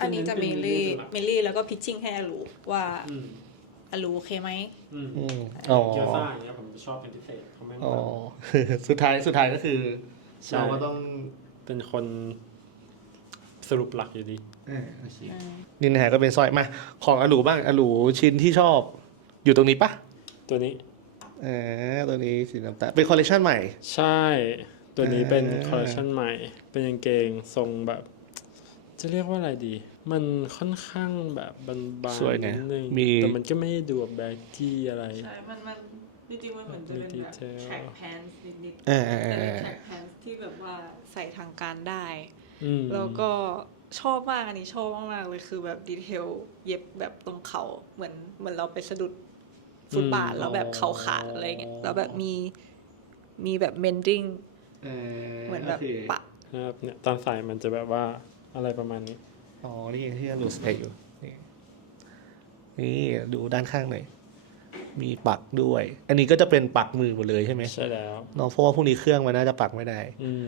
อันนี้จะ เป็น มิลลี่แล้วก็พิชชิ่งให้อารูว่า อืม อารูโอเคไหม อืม อ๋อ เกียวซ่าอย่างเงี้ยผมจะชอบเป็นพิเศษเขาไม่ อ๋อ แบบ สุดท้ายก็คือ ใช่ เราก็ต้อง เป็นคนสรุปหลักอยู่ดี โอเคนี่นะฮะก็เป็นสร้อยมาของอาหลูบ้างอาหลูชิ้นที่ชอบอยู่ตรงนี้ปะ ตัวนี้ ตัวนี้สีน้ำตาลเป็นคอลเลคชันใหม่ ใช่ ตัวนี้เป็น อ่า คอลเลคชันใหม่ เป็นกางเกงทรงแบบ จะเรียกว่าอะไรดี มันค่อนข้างแบบบาน สวย ๆ เนี่ นิ ย ดนึง มี แต่มันก็ไม่ได้ดูแบบแบกกี้อะไร ใช่ มันจริงๆมันเหมือนจะเป็น มี แบบ detail แทร็กแพนส์นิดๆ อ่า แต่เป็นแทร็กแพนส์ที่แบบว่าใส่ทางการได้ อืม แล้วก็ชอบมากอันนี้ชอบมากๆเลยคือแบบดีเทลเย็บแบบตรงเขาเหมือนเราไปสะดุดฟุตบาทแล้วแบบเขาขาดอะไรเงี้ยแล้วแบบมีแบบเมนดิ้งเหมือนแบบปะ นะครับเนี่ยตอนใส่มันจะแบบว่าอะไรประมาณนี้ อ๋อ นี่ที่อาหลูใส่อยู่ นี่ดูด้านข้างหน่อย มีปักด้วย อันนี้ก็จะเป็นปักมือหมดเลยใช่ไหม ใช่แล้ว เนาะเพราะว่าพวกนี้เครื่องมันน่าจะปักไม่ได้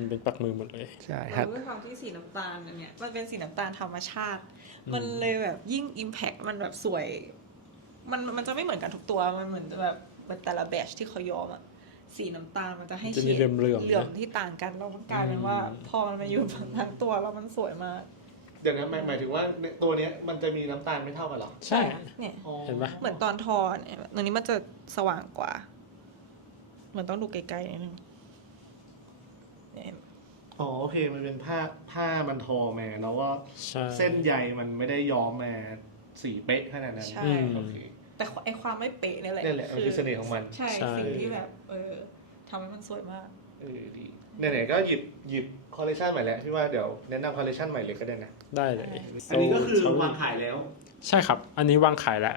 เป็นปักมือหมดเลย ใช่ค แล้ รับ วด้วยความที่สีน้ำตาลอันเนี่ยมันเป็นสีน้ำตาลธรรมชาติ มันเลยแบบยิ่งอิมแพคมันแบบสวย มันจะไม่เหมือนกันทุกตัวมันเหมือนจะแบบแต่ละแบชที่เขาย้อมอะสีน้ำตาลมันจะให้ จะมี เฉด เหลื่อมๆนะ เหลื่อมที่ต่างกันแล้วมันกลายเป็นว่า พอมันมาอยู่ทั้งตัวแล้วมันสวยมาก เดี๋ยวนะหมายถึงว่าตัวเนี้ยมันจะมีน้ำตาลไม่เท่ากันหรอ ใช่ เนี่ย เห็นปะ เหมือนตอนทอเนี่ยตัวนี้มันจะสว่างกว่า เหมือนต้องดูไกลๆนิดนึงเนี่ย อ๋อโอเคมันเป็นผ้ามันทอมาเนาะว่า ใช่ เส้นใยมันไม่ได้ย้อมมาสีเป๊ะขนาดนั้น ใช่ โอเค แต่ไอความไม่เป๊ะนี่แหละ นั่นแหละมันคือเสน่ห์ของมัน ใช่ ใช่ สิ่งที่แบบทำให้มันสวยมาก ดีไหนๆก็หยิบคอลเลคชันใหม่แล้วพี่ว่าเดี๋ยวแนะนำคอลเลคชันใหม่เลยก็ได้นะ ได้เลย อันนี้ก็คือ So วางขายแล้ว ใช่ครับ อันนี้วางขายแล้ว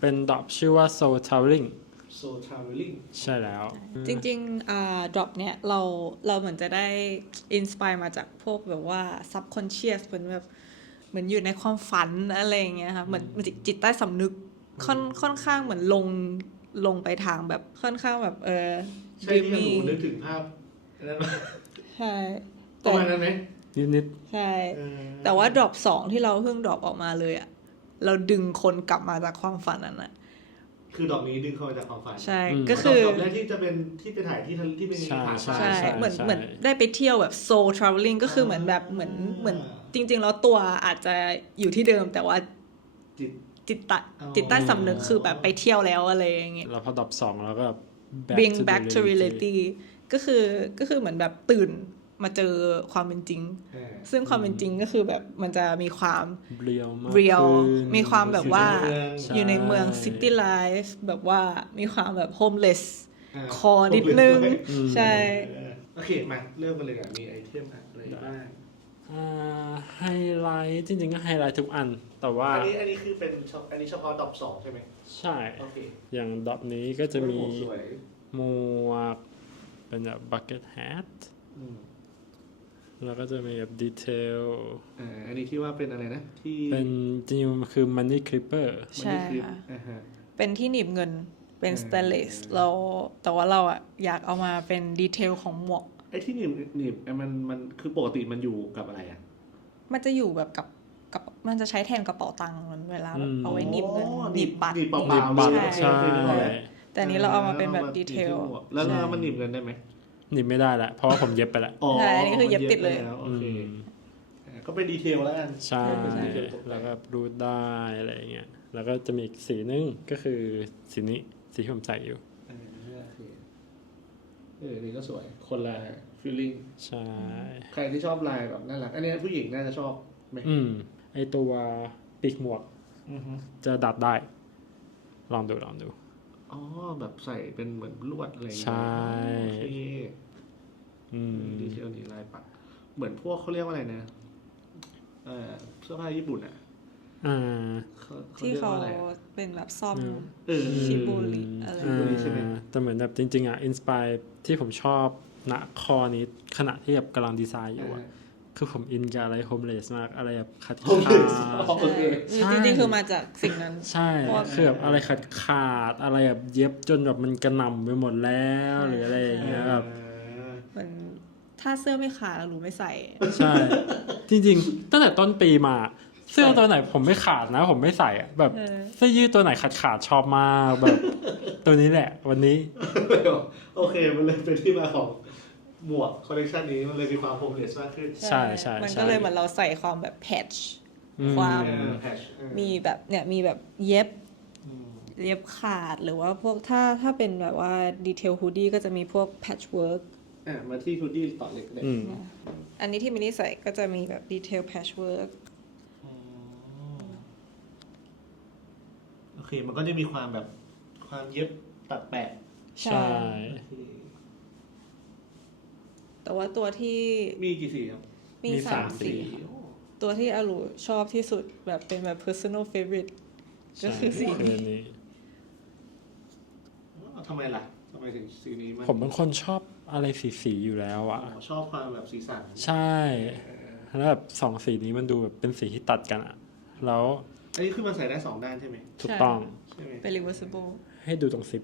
เป็นดรอปชื่อว่า Soul Traveling So Traveling ใช่แล้ว จริงๆdrop เนี่ยเราเหมือนจะได้อินสปายมาจากพวกแบบว่า subconscious เหมือนอยู่ในความฝันอะไรอย่างเงี้ยค่ะเหมือนจิตใต้สำนึกค่อนข้างเหมือนลงไปทางแบบค่อนข้างแบบใช่ที่หนูนึกถึงภาพนั้นไหม ใช่ ประมาณนั้นไหม นิด ใช่ แต่ว่า drop 2 ที่เราเพิ่ง drop ออกมาเลยอะเราดึงคนกลับมาจากความฝันนั้นอะ คือดอกนี้ดึงเข้ามาจากความฝัน ใช่ก็คือ ดอกแรกที่จะเป็นที่ไปถ่ายที่เป็น ใช่ ผา ใช่ ใช่ ใช่ เหมือนได้ไปเที่ยวแบบ soul traveling ก็คือเหมือนแบบเหมือนจริง ๆ แล้วตัวอาจจะอยู่ที่เดิมแต่ว่า จิต จิตใต้สำนึกคือแบบไปเที่ยวแล้วอะไรอย่างเงี้ย แล้วพอดรอป2แล้วก็ bring back to reality ก็คือเหมือนแบบตื่นมาเจอความเป็นจริง ซึ่งความเป็นจริงก็คือแบบมันจะมีความ เรียวมาก real ขึ้น มีความแบบว่า ใช่ อยู่ในเมือง city life แบบว่ามีความแบบ homeless อ่า คอนิดนึง ใช่ โอเคมาเริ่มกันเลยอ่ะมีไอเทมอะไรบ้าง ไฮไลท์จริงๆก็ไฮไลท์ทุกอัน แต่ว่า อันนี้คือเป็นอันนี้เฉพาะดอกสองใช่ไหม ใช่ โอเค อย่างดรอปนี้ก็จะมี โอ้โหสวย หมวก เป็นแบบ bucket hat อืม แล้วก็จะมีแบบดีเทล อันนี้ที่ว่าเป็นอะไรนะที่ เป็นจริงๆมันคือ money clipper ใช่ มันนี่คือ ค่ะ ฮะ เป็นที่หนีบเงินเป็น อืม สเตนเลสเราแต่ว่าเราอะอยากเอามาเป็นดีเทลของหมวก ไอ้ที่หนีบมันคือปกติมันอยู่กับอะไรอ่ะ มันจะอยู่แบบกับมันจะใช้แทนกระเป๋าตังค์มันเวลาแบบเอาไว้หนีบเงิน อ๋อ หนีบบัตร หนีบเปล่าๆ หนีบบัตร เลย ใช่ โอเคนึกออกแล้ว แต่อันนี้เราเอามาเป็นแบบดีเทล แล้วมันหนีบเงินได้ไหม หนีบไม่ได้ละเพราะว่าผมเย็บไปแล้ว ใช่อันนี้คือเย็บติดเลย โอเค อืม ก็เป็นดีเทลแล้วกัน ใช่ เป็นดีเทลตกแต่ง แล้วก็รูดได้อะไรอย่างเงี้ยแล้วก็จะมีอีกสีนึงก็คือสีนี้สีที่ผมใส่อยู่ โอเคนี่ก็สวย คนละฟีลลิ่ง ใช่ ใครที่ชอบลายแบบน่ารัก อันนี้ผู้หญิงน่าจะชอบไหม ไอตัวปีกหมวก อือฮึ จะดัดได้ ลองดู อ๋อ แบบใส่เป็นเหมือนลวดอะไรอย่างเงี้ย ใช่ โอเค อืม ดีเทลนี้ลายปัก เหมือนพวกเขาเรียกว่าอะไรนะเสื้อผ้าญี่ปุ่นอ่ะ อ่า ที่ รียก เขา ว่าอะไรอะ เป็นแบบซ่อม เออ ชิบูริอะไร ชิบูริใช่ไหม แต่เหมือนแบบจริงๆอ่ะอินสปายที่ผมชอบณข้อนี้ขณะที่แบบกำลังดีไซน์อยู่อ่ะคือผมอินกับอะไรโฮมเลสมากอะไรแบบขาด โอเค ขาด โอเค จริงๆคือมาจากสิ่งนั้น ใช่ เพราะว่า คือแบบอะไรขาดอะไรแบบเย็บจนแบบมันกระหน่ำไปหมดแล้วหรืออะไรอย่างเงี้ยแบบ เหมือนถ้าเสื้อไม่ขาดแล้วหนูไม่ใส่ ใช่ จริงๆ ตั้งแต่ต้นปีมา เสื้อตัวไหนผมไม่ขาดนะ ผมไม่ใส่อะแบบ เออ เสื้อยืดตัวไหนขาดชอบมากแบบ ตัวนี้แหละ วันนี้ โอเค มันเลยเป็นที่มาของหมวกคอลเลคชันนี้มันเลยมีความโฮมเลสมากขึ้น ใช่ใช่ มัน ใช่ ก็เลยเหมือนเราใส่ความแบบแพทช์ อืม ความ แพช มีแบบเนี่ยมีแบบเย็บขาดหรือว่าพวกถ้าเป็นแบบว่าดีเทลฮูดี้ก็จะมีพวกแพทช์เวิร์ก มาที่ฮูดดี้ต่อเลยก็ได้ อืม อันนี้ที่มินนี่ใส่ก็จะมีแบบดีเทลแพทช์เวิร์ก โอเค มันก็จะมีความแบบความเย็บตัดแปะ ใช่ แต่ว่าตัวที่ มีกี่สีครับ มี มี สา สาม ม สี สี ตัวที่อารูชอบที่สุดแบบเป็นแบบ personal favorite ก็คือสี คืออันนี้ ทำไมล่ะทำไมถึงสีนี้มัน ผมเป็นคนชอบอะไรสีอยู่แล้วอ่ะ ชอบความแบบสีสัน ใช่แล้วแบบสองสีนี้มันดูแบบเป็นสีที่ตัดกันอ่ะ แล้ว อันนี้คือมันใส่ได้สองด้านใช่ไหม ถูกต้อง ใช่ไหม เป็น reversible ให้ดูตรงซิป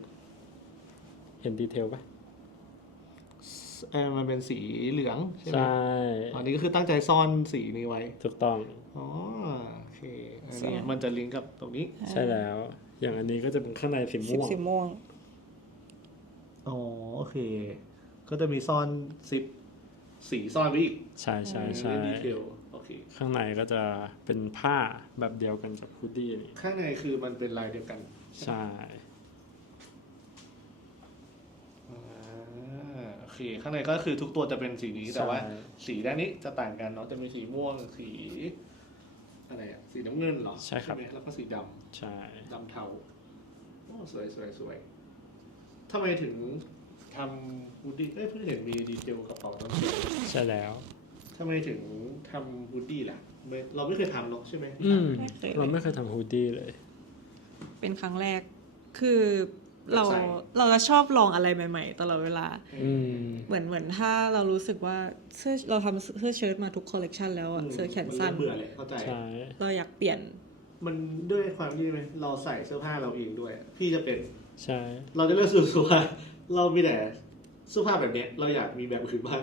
เห็นดีเทลปะ มันเป็นสีเหลืองใช่ไหม ใช่ อันนี้ก็คือตั้งใจซ่อนสีนี้ไว้ ถูกต้อง อ๋อโอเค อันนี้มันจะลิงก์กับตรงนี้ ใช่แล้ว อย่างอันนี้ก็จะเป็นข้างในสีม่วง สีม่วง อ๋อโอเค ก็จะมีซ่อนซิปสีซ่อนไว้อีก ใช่ใช่ใช่ ดีเทลโอเค ข้างในก็จะเป็นผ้าแบบเดียวกันกับฮูดดี้นี่ ข้างในคือมันเป็นลายเดียวกัน ใช่ โอเค ข้างในก็คือทุกตัวจะเป็นสีนี้ แต่ว่า ใช่ สีด้านนี้จะต่างกันเนาะ จะมีสีม่วง สีอะไรอะสีน้ำเงินเหรอ ใช่ครับ ไหมแล้วก็สีด ใช่ ำดำเทา โอ้สวยสวยสวยทำไมถึงทำฮูดดี้เอ้ยเพิ่งเห็นมีดีเทลกระเป๋าต้นเชือก ใช่แล้ว ทำไมถึงทำฮูดดี้ล่ะเราไม่เคยทำหรอกใช่ไหม ไม่เคยเลย เราไม่เคยทำฮูดดี้เลย เป็นครั้งแรก คือเรา ใส่ เราจะชอบลองอะไรใหม่ๆ ตลอดเวลา อืม เหมือนถ้าเรารู้สึกว่าเสื้อเราทำเสื้อเชิ้ตมาทุกคอลเลกชันแล้วอะเสื้อแขนสั้น มัเบื่อเลยเข้าใจ ใช่ เราอยากเปลี่ยน มันด้วยความที่เราใส่เสื้อผ้าเราเองด้วย พี่จะเป็น ใช่ เราจะเลือกซื้อเสื้อผ้าเรามีแต่เสื้อผ้าแบบเนี้ยเราอยากมีแบบอื่นบ้าง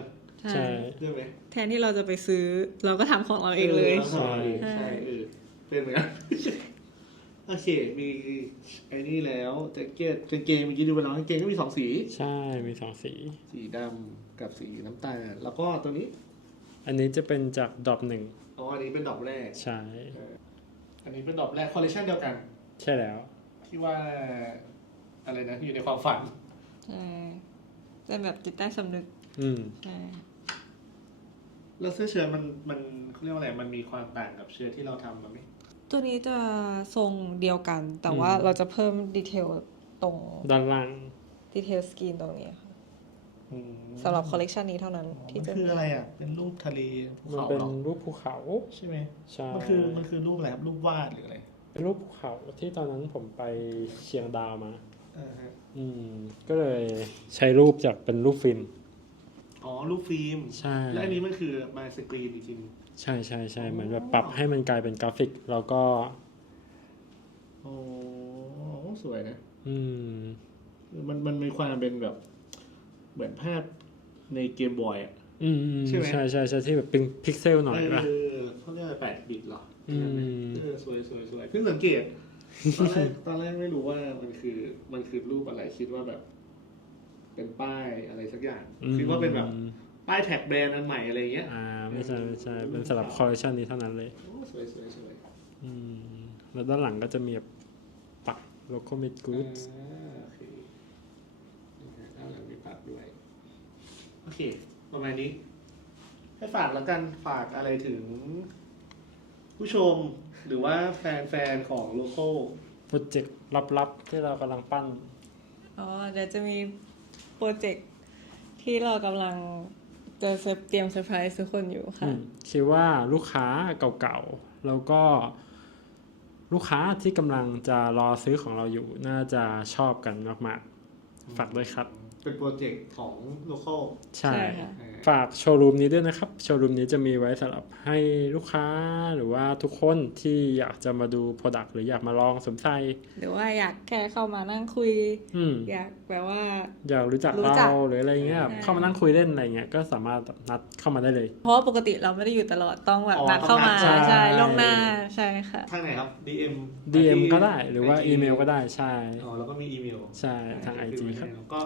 ใช่ ใช่ไหม แทนที่เราจะไปซื้อ เราก็ทำของเราเองเลย ใช่ใช่เป็นเหมือนกันโอเคมีไอ้นี่แล้วแจ็คเก็ตกางเกงเมื่อกี้ดูไปแล้วกางเกงก็มีสองสี ใช่มีสองสี สีดำกับสีน้ำตาลแล้วก็ตัวนี้ อันนี้จะเป็นจากดรอปหนึ่ง อ๋ออันนี้เป็นดอกแรก ใช่ อันนี้เป็นดอกแรกคอลเลคชันเดียวกัน ใช่แล้ว ที่ว่าอะไรนะอยู่ในความฝัน ใช่เป็นแบบจิตใต้สำนึก อืม ใช่ แล้วเสื้อเชิ้ตมันเขาเรียกว่าอะไรมันมีความต่างกับเชิ้ตที่เราทำมาไหม ตัวนี้จะทรงเดียวกัน แต่ว่าเราจะเพิ่มดีเทลตรง ด้านล่าง ดีเทลสกรีนตรงนี้ค่ะสำหรับคอลเลกชันนี้เท่านั้นที่ มัน จะ คืออะไรอ่ะเป็นรูปทะเลภู มัน เขา เป็น เหรอ รูปภูเขา ใช่ไหม ใช่ มันคือรูปอะไรครับรูปวาดหรืออะไร เป็นรูปภูเขาที่ตอนนั้นผมไปเชียงดาวมา ก็เลยใช้รูปจากเป็นรูปฟิล์ม อ๋อรูปฟิล์ม ใช่ และอันนี้มันคือมาสกรีนจริง ใช่ใช่ใช่เหมือนแบบปรับให้มันกลายเป็นกราฟิกแล้วก็ ๆโอ้สวยนะ อืม มันมีความเป็นแบบเหมือนภาพในเกมบอยอ่ะ ใช่ไหม ใช่ใช่ใช่ที่แบบเป็นพิกเซลหน่อยป่ะ เขาเรียกว่า8 บิตเหรอ อืม สวยสวยสวยเพิ่งสังเกต ตอนแรกไม่รู้ว่ามันคือรูปอะไรคิดว่าแบบ เป็นป้ายอะไรสักอย่างคิดว่าเป็นแบบป้ายแท็กแบรนด์อันใหม่อะไรเงี้ย ไม่ใช่ไม่ใช่ เป็นสำหรับคอลเลคชันนี้เท่านั้นเลย โอ้สวยสวยสวย แล้วด้านหลังก็จะมีแบบปักโลโก้เมดกู๊ด โอเคด้านหลังมีปักด้วยโอเคประมาณนี้ ให้ฝากแล้วกันฝากอะไรถึง ผู้ชมหรือว่าแฟนๆของโลโก้ โปรเจกต์ลับๆที่เรากำลังปั้น อ๋อเดี๋ยวจะมีโปรเจกต์ที่เรากำลังจะเตรียมเซอร์ไพรส์ทุกคนอยู่ค่ะ คิดว่าลูกค้าเก่าๆ แล้วก็ลูกค้าที่กำลังจะรอซื้อของเราอยู่ น่าจะชอบกันมากๆ ฝากด้วยครับ เป็นโปรเจกต์ของโลโก้ ใช่ ใช่ค่ะ ฝากโชว์รูมนี้ด้วยนะครับ โชว์รูมนี้จะมีไว้สำหรับให้ลูกค้าหรือว่าทุกคนที่อยากจะมาดู Product หรืออยากมาลองสวมใส่ หรือว่าอยากแค่เข้ามานั่งคุย อยากแบบว่า อยากรู้จัก รู้จัก เราหรืออะไรเงี้ย ใช่ เข้ามานั่งคุยเล่นอะไรเงี้ยก็สามารถนัดเข้ามาได้เลย เพราะว่าปกติเราไม่ได้อยู่ตลอดต้องแบบนัดเข้ามา ใช่ ใช่ล่วงหน้าใช่ค่ะ ทางไหนครับ DM DM ก็ได้หรือว่าอีเมลก็ได้ใช่ อ๋อแล้วก็มีอีเมล ใช่ทาง IG ครับ แล้วก็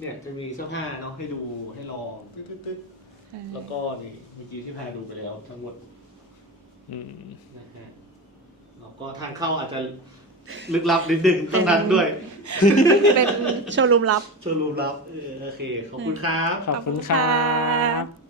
เนี่ยจะมีเสื้อผ้าเนาะให้ดูให้ลองตึ๊ดๆแล้วก็นี่เมื่อกี้ที่แพรดูไปแล้วทั้งหมดนะฮะแล้วก็ทางเข้าอาจจะลึกลับนิดนึงต้องนั้นด้วย เป็นโชว์รูมลับ โชว์รูมลับโอเค ขอบคุณครับ ขอบคุณครับ